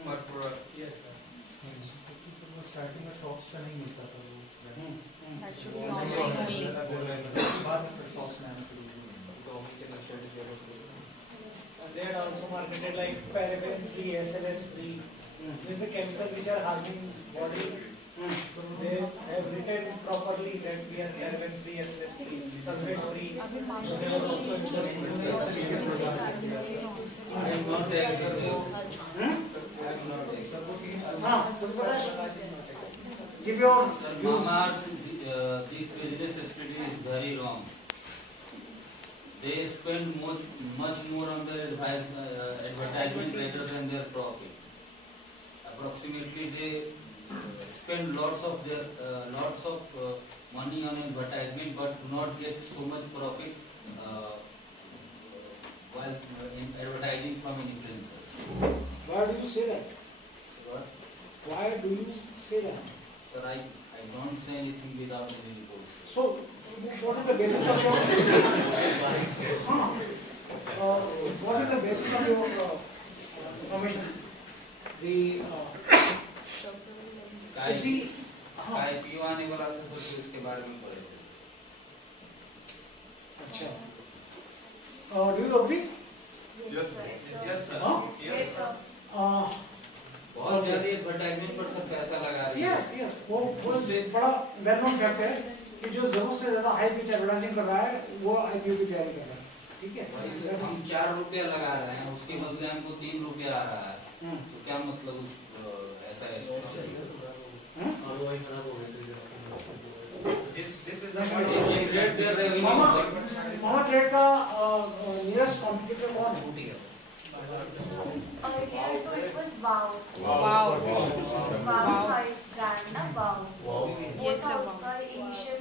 per product. Yes, sir. Starting में shops पे नहीं मिलता था वो That should be online only. बाद में फिर shops में आना शुरू हुआ And they had also marketed like paraben free, SLS free, with the chemicals which are harming body. So they have written properly that we are paraben free, SLS free, sulfate free. So they are also I am not there. Give your Mamaearth, this business strategy is very wrong. They spend much more on their advertisement rather than their profit. Approximately, they spend lots of money on advertisement, but do not get so much profit while advertising from influencers. Why do you say that? What? Why do you say that? Sir, I don't say anything without any reports. So, what is the basis of your? What is the basis of your information? The Sky PO आने वाला था, सोचिए उसके बारे में पढ़े थे. अच्छा. Do you agree? Yes, sir. Yes, sir. Yes, sir. बहुत ज़्यादा एडवर्टाइजमेंट पर सब पैसा लगा रही है. Yes. वो बड़ा वेल नोन फैक्ट है कि जो जरूरत से ज्यादा हाई पिच एडवर्टाइजिंग कर रहा है वो IPO की तैयारी कर रहा है. ठीक है. हम 4 रुपया लगा रहे हैं, उसके बदले हमको 3 रुपया आ रहा है. तो क्या मतलब उस ऐसा है? This is the Mamaearth का नियरेस्ट कॉम्पिटिटर कौन है? Earlier to it was Wow. Wow. Wow था एक brand ना Wow. वो Yes, था sir, उसका initial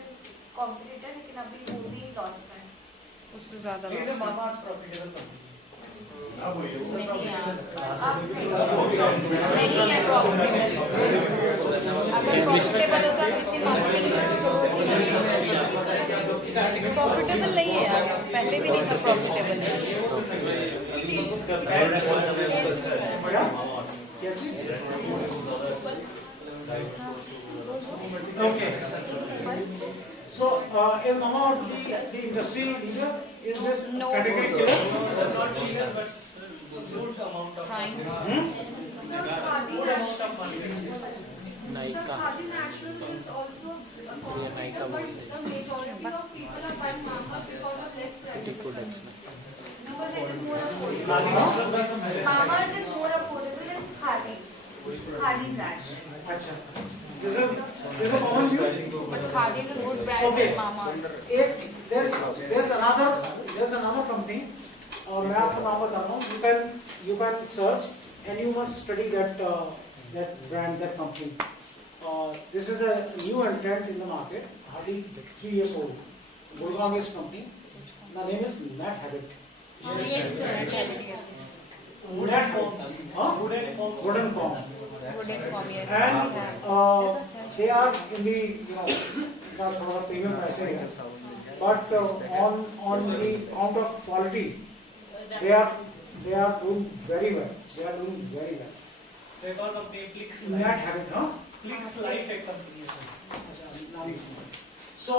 competitor, लेकिन अभी वो भी loss में है. उससे ज़्यादा Is loss a Mamaearth profitable company? नहीं यार, आप नहीं है प्रॉफिटेबल. अगर प्रॉफिटेबल होता तो इतनी मार्केटिंग की जरूरत ही नहीं है. प्रॉफिटेबल नहीं है यार, पहले भी नहीं था profitable. Okay. So, is Mamaearth the industry leader in this No. category? Not leader, but good amount of Trying money. to- Sir, Khadi Good amount of money. Sir, Naika. Khadi Naturals is also a Naika competitor, but model the majority of people are buying Mamaearth because of less Pretty good prices. actually. Because it is more affordable. Khadi Naturals are some best. Mamaearth is more affordable than Khadi. Khadi brand. अच्छा, this is a common view. But Khadi is a good brand Okay. than Mamaearth. There's another company. और मैं आपको नाम बता रहा हूँ. You can search and you must study that brand, that company. This is a new entrant in the market, hardly 3 years old. Gurgaon-based company. The name is Nat Habit. Yes, sir. Yes. Nat Combs. Wooden combs. Wooden comb. Wooden comb, yes. And they are in the premium price area. But on the count of quality, they are doing very well. They are doing very well. Because of the Plix Nat Life. Habit, huh? Plix Life एक company है. So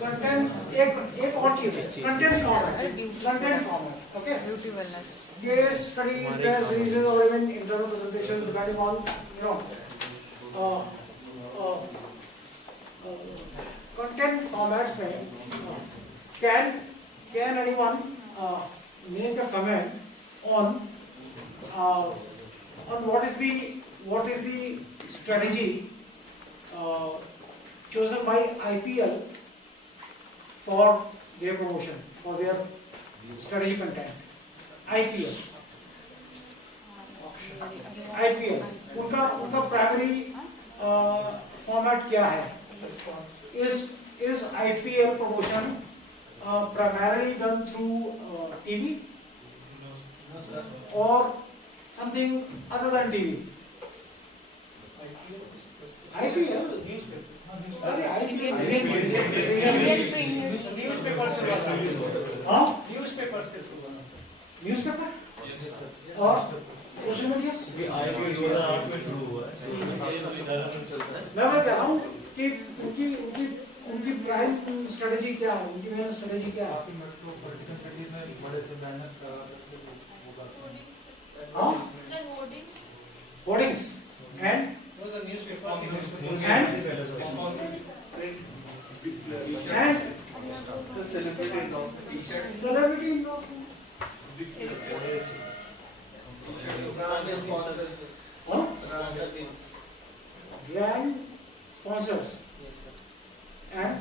content एक और चीज है, content format, okay? Beauty wellness. Case studies, press releases, or even internal presentations, depending on content formats में can anyone make a comment on what is the strategy chosen by IPL for their promotion, for their strategy content? IPL उनका primary format क्या है? Is IPL promotion primarily done through TV or something other than TV? IPL Newspaper. Indian Premier. Newspaper से बना. हाँ? Newspaper से बना. Newspaper और social media. मैं कह रहा हूँ कि उनकी प्राइम स्ट्रेटेजी क्या है, उनकी मेन स्ट्रेटेजी क्या है? हाँ? Hoardings and Those are newspapers. and celebrity huh? Brand sponsors and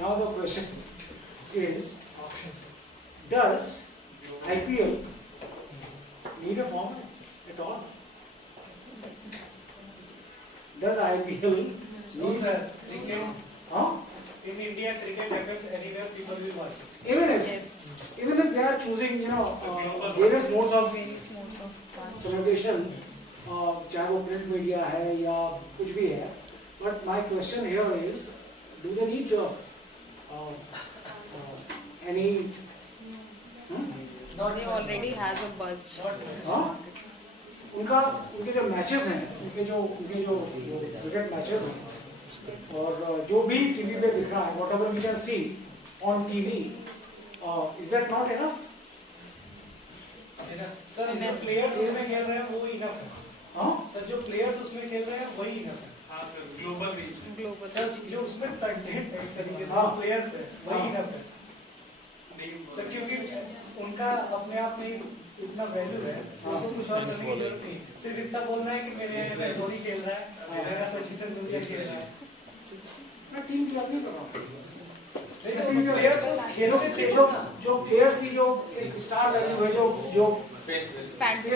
now the question is, does IPL need a format at all? Does IPL No need sir. Cricket. huh? In India, cricket happens anywhere. People will watch it. Even Yes. if they are choosing various modes of Various modes of transport. communication, चाहे वो print media है या कुछ भी है, but my question here is, do they need any They already has a buzz. हाँ? उनके जो मैचेस हैं, उनके जो क्रिकेट मैचेस हैं, और जो भी टीवी पे दिख रहा है, whatever we can see on TV, is that not enough? Sir जो प्लेयर्स उसमें खेल रहे हैं वो इनफ है. हाँ? सर जो प्लेयर्स उसमें खेल रहे हैं वही इनफ है. हाँ sir, global reach. Global. Sir जो उसमें कंटेंट है इस तरीके से हाँ. प्लेयर्स है वही हाँ. इनफ है. सर क्योंकि उनका अपने आप में इतना वैल्यू है, उनको कुछ और करने की जरूरत नहीं. सिर्फ इतना बोलना है कि मेरे यहाँ धोनी खेल रहा है, मेरा सचिन तेंदुलकर खेल रहा है. मैं टीम की बात नहीं कर रहा हूँ. नहीं सर प्लेयर्स को खेलते देखो ना. जो प्लेयर्स की जो एक स्टार वैल्यू है, जो फेस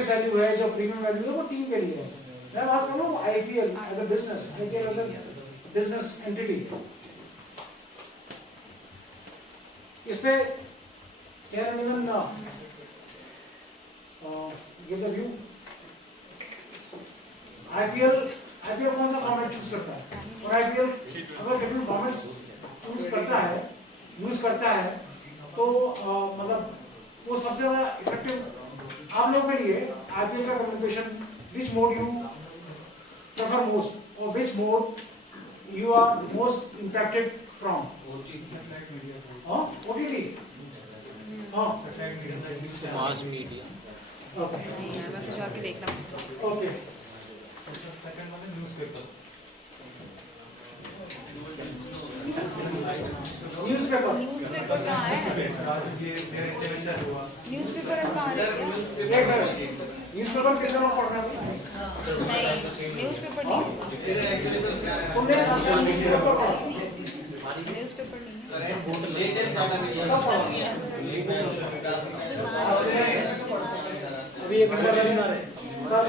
वैल्यू है, जो प्रीमियम वैल्यू है, वो टीम के लिए है. मैं बात कर रहा हूँ IPL as a business, IPL as a business entity. इस पे can anyone give the view? IPL कौन सा फॉर्मेट चूज करता है? और IPL अगर डिफरेंट फॉर्मेट्स चूज करता है, यूज करता है, तो मतलब वो सबसे ज्यादा इफेक्टिव आप लोगों के लिए IPL का communication, which mode you prefer most or which mode you are most impacted from? Oh, OTT. Oh, Mass media. okay. नहीं यार मैं कुछ आके देखना मुझसे Okay. Second one is newspaper. Newspaper. Newspaper कहाँ है न्यूज़पेपर कहाँ है क्या Yes, sir. Newspaper कितना लोग पढ़ रहे हैं? नहीं न्यूज़पेपर नहीं तुमने newspaper पढ़ा? न्यूज़पेपर नहीं अभी एक घंटा पहले कल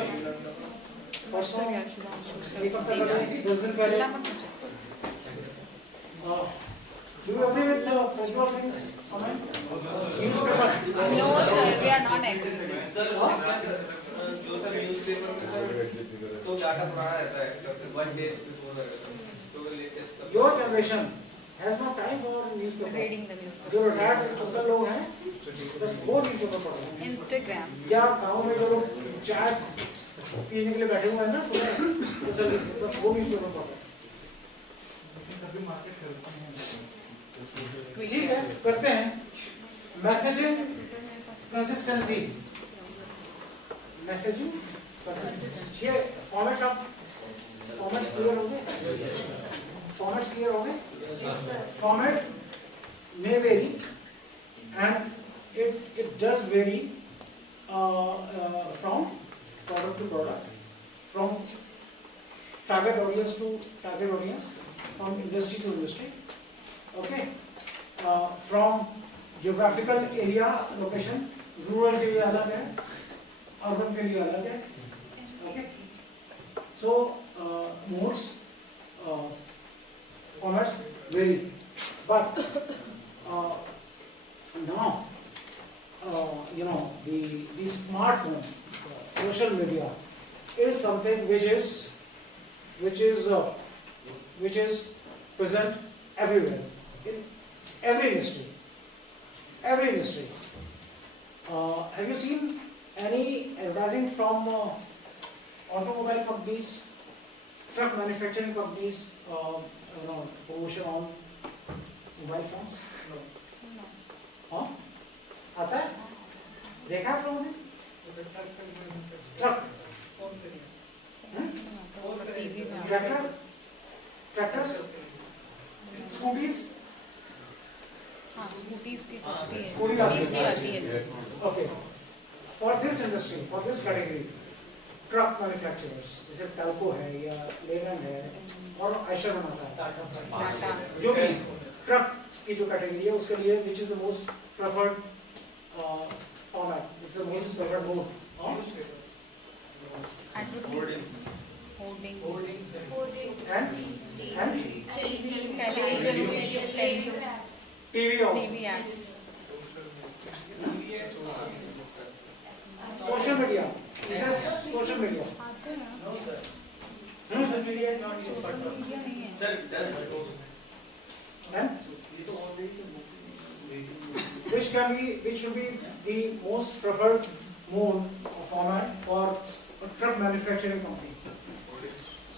परसों यार शुभांशु सर एक हफ्ता पहले 10 दिन पहले do you agree with Prajwal Singh's comment? Newspaper. No sir, we are not agree with this. जो सर न्यूज़पेपर में सर तो डाटा पुराना रहता है सर 1 डे बिफोर तो latest Your generation has no time for newspaper. Reading the newspaper. जो retired uncle लोग हैं बस वो newspaper पढ़ रहे हैं. Instagram. या गाँव में जो लोग चाय पीने के लिए बैठे हुए हैं ना सुबह सर्विस बस वो newspaper पढ़ रहे हैं. सभी मार्केट करते हैं. ठीक है करते हैं. Messaging consistency. Messaging consistency. ये formats आप formats clear हो गए? Formats clear हो गए? Format may vary and it does vary from product to product, from target audience to target audience, from industry to industry. Okay, from geographical area location, rural के लिए अलग है, urban के लिए अलग है. Okay, so modes, formats vary, but now you know the smartphone, social media is something which is present everywhere in every industry. Every industry. Have you seen any advertising from automobile companies, truck manufacturing companies, promotion on mobile phones? No. हाँ? आता है? देखा आप लोगों ने? Truck? Tractor? Tractors? Scooties? हाँ scooties की आती है स्कूटी स्कूटीज की आती है Okay. For this industry, for this category, truck manufacturers, जैसे Talco है या Leyland है और Eicher बनाता है, टाटा जो भी ट्रक की जो कैटेगरी है उसके लिए which is the most preferred format, it's the most preferred mode. Hoardings And television TV also. TV ads Social media. This is social media. Social media is not used. Sir And which should be the most preferred mode or format for a truck manufacturing company?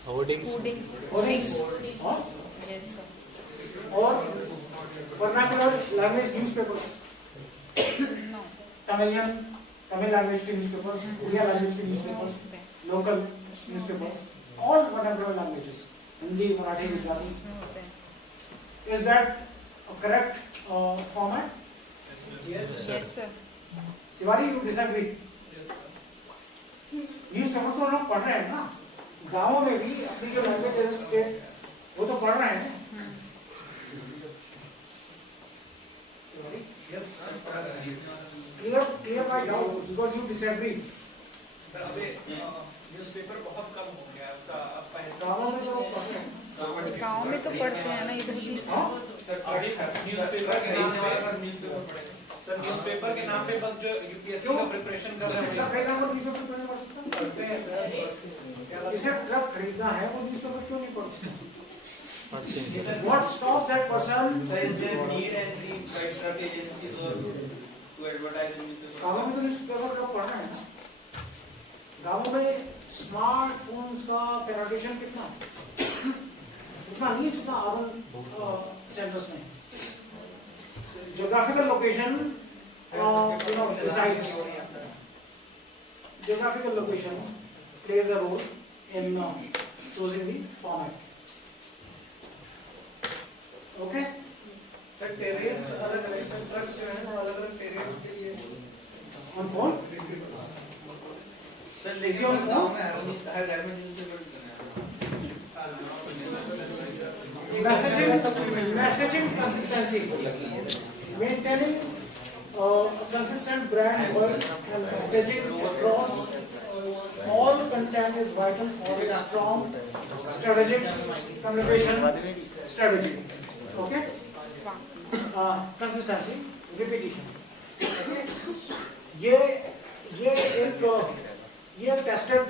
Hoardings. Hoardings Or yes sir vernacular language newspapers. No Tamil language के newspapers, Odia language के newspapers, local newspapers, all vernacular languages, Hindi, Marathi, Gujarati. Is that a correct format? Yes sir Tiwari, you disagree? Newspaper तो लोग पढ़ रहे हैं ना, गाँवों में भी अपनी जो languages थे, वो तो पढ़ रहे हैं. Yes. Clear my doubt because you disagree. अबे न्यूज़पेपर बहुत कम हो गया है उसका अब पहले गाँवों में तो लोग पढ़ रहे हैं. गाँव में तो पढ़ते हैं ना इधर भी न्यूज़पेपर के नाम पे सर न्यूज़पेपर के नाम पे बस जो यूपीएससी का प्रिपरेशन कर रहे ट्रक हैं खरीदना वो न्यूज़पेपर क्यों नहीं पढ़ सकता? करते हैं सर. इसे ट्रक खरीदना है वो न्यूज़पेपर क्यों नहीं पढ़ सकता? पढ़ते हैं. What stops that person? Is there need any truck agencies or to advertise in newspaper? गाँवों में तो न्यूज़पेपर लोग पढ़ रहे हैं ना. गाँवों में स्मार्टफोन्स का पेनिट्रेशन कितना है? उतना नहीं है जितना अर्बन सेंटर्स में. Geographical location, decides. Geographical location plays a role in choosing the format. Okay? Sir टेरियंस अलग अलग सर ट्रस्ट जो है वो अलग अलग टेरियंस के लिए On phone? सर देखिए और गाँव में हर घर में newspaper Messaging consistency. Maintaining a consistent brand voice and messaging across all content is vital for a strong strategic communication strategy. Okay? Consistency, repetition. Okay? ये टेस्टेड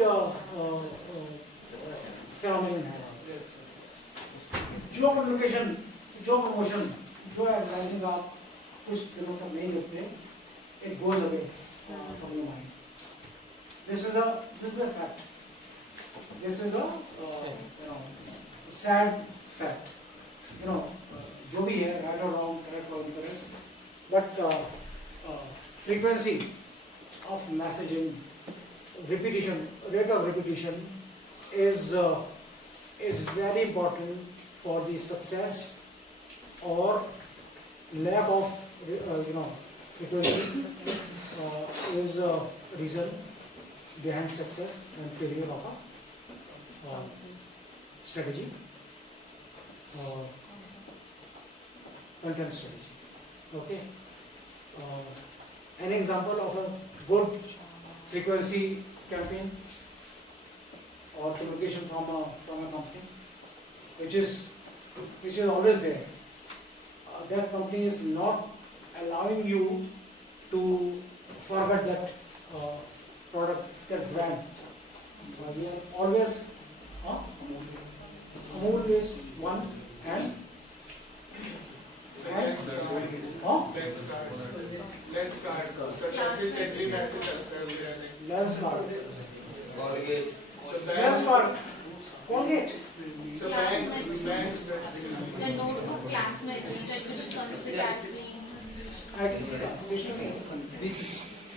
phenomenon है. जो कम्युनिकेशन, जो प्रमोशन, जो एडवर्टाइजिंग आप कुछ दिनों तक नहीं लिखते, it goes away from your mind. This is a fact. This is a sad fact. जो भी है, right or wrong, correct or incorrect, but frequency of messaging, repetition, rate of repetition is very important for the success or lack of frequency is a reason behind success and failure of a strategy, content strategy. Okay. An example of a good frequency campaign or communication from a company which is always there. That company is not allowing you to forget that product, that brand. We are always Amul is one and Lens card. Lens card. Colgate. Lens card. Colgate. So banks. The notebook classmates that which comes with actually.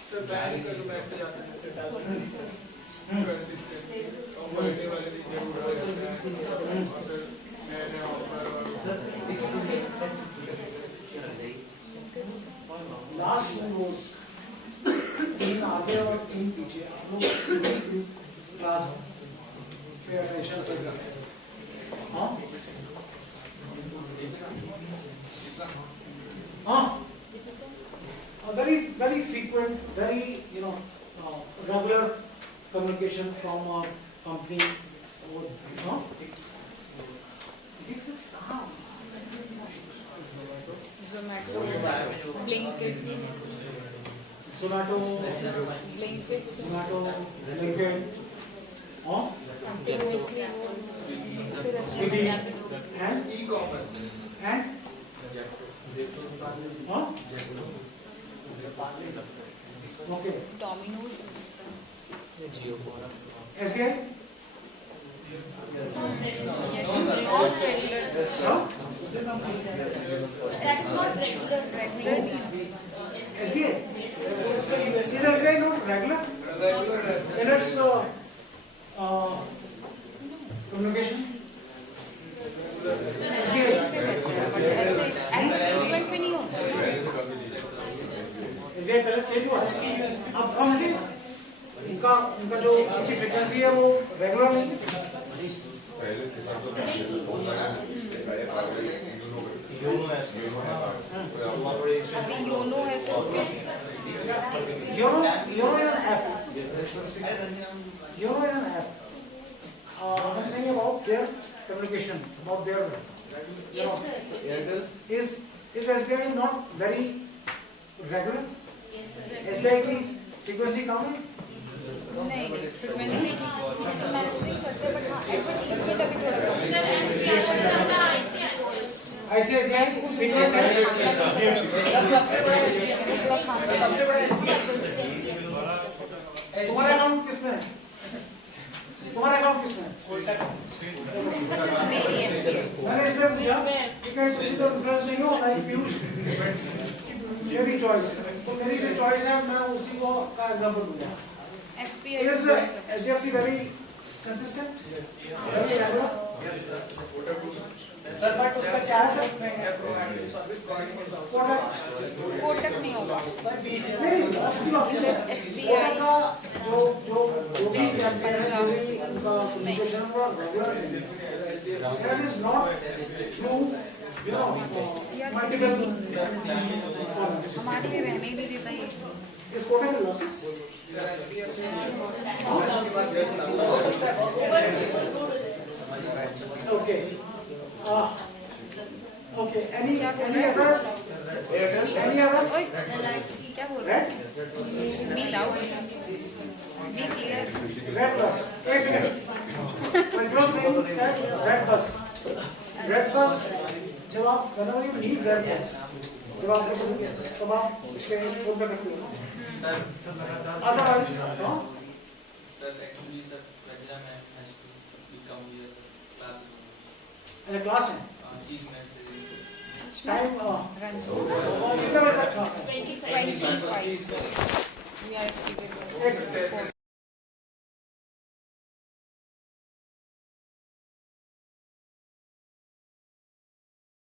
So bank का जो message आता है consistent और holiday वाले दिन जब और sir नए ऑफर और लास्ट में रोज 3 आगे और 3 पीछे आप लोग इस क्लास पे अटेंशन से करें. हाँ very frequent, very regular communication from a company. Zomato, Blinkit, Zomato, Blinkit, continuously CD and e-commerce and okay. Domino's. SBI? Yes, not regular. That is not regular. Regular. SBI? Is SBI not regular? Then it's communication? ऐसे advertisement पे नहीं होता. SBI पहले change हुआ अब कम है उनका जो उनकी फ्रीक्वेंसी है वो रेगुलर नहीं है. अभी योनो है तो उसके YONO is an app. Yono is an app. I'm saying about their communication, about their Yes, sir. is SBI not very regular? Yes, sir. SBI की frequency कम है? नहीं फ्रीक्वेंसी ठीक है मैसेजिंग करते बट हाँ एडवर्टाइजमेंट अभी थोड़ा कम है. ICICI frequency तुम्हारा अकाउंट किसमें है? तुम्हारा अकाउंट किसमें है? मेरी SBI. मैंने इसलिए पूछा क्योंकि तुझे तो इंफ्लुएंस नहीं हो लाइक पीयूष मेरी चॉइस तो मेरी जो चॉइस है मैं उसी को का एग्जांपल दूंगा SBI. is HDFC very consistent very regular sir but उसका चार्ज में है कोटक नहीं होगा. नहीं उसकी बात नहीं है SBI. का जो भी Punjab. communication for regular that is not through you know multiple हमारे लिए रहने ही नहीं देता ये. is Kotak losses okay okay any other ओए क्या बोल रहा है? Be loud. Be clear. red bus control saying said red bus जब आप whenever you need red bus जब आप इसे बोल कर रखते हो otherwise no Sir, actually, sir, exam has to become here, class. in a class है She's messaging. time कितना बजे तक था 25. 25. We are exceeded. Excellent.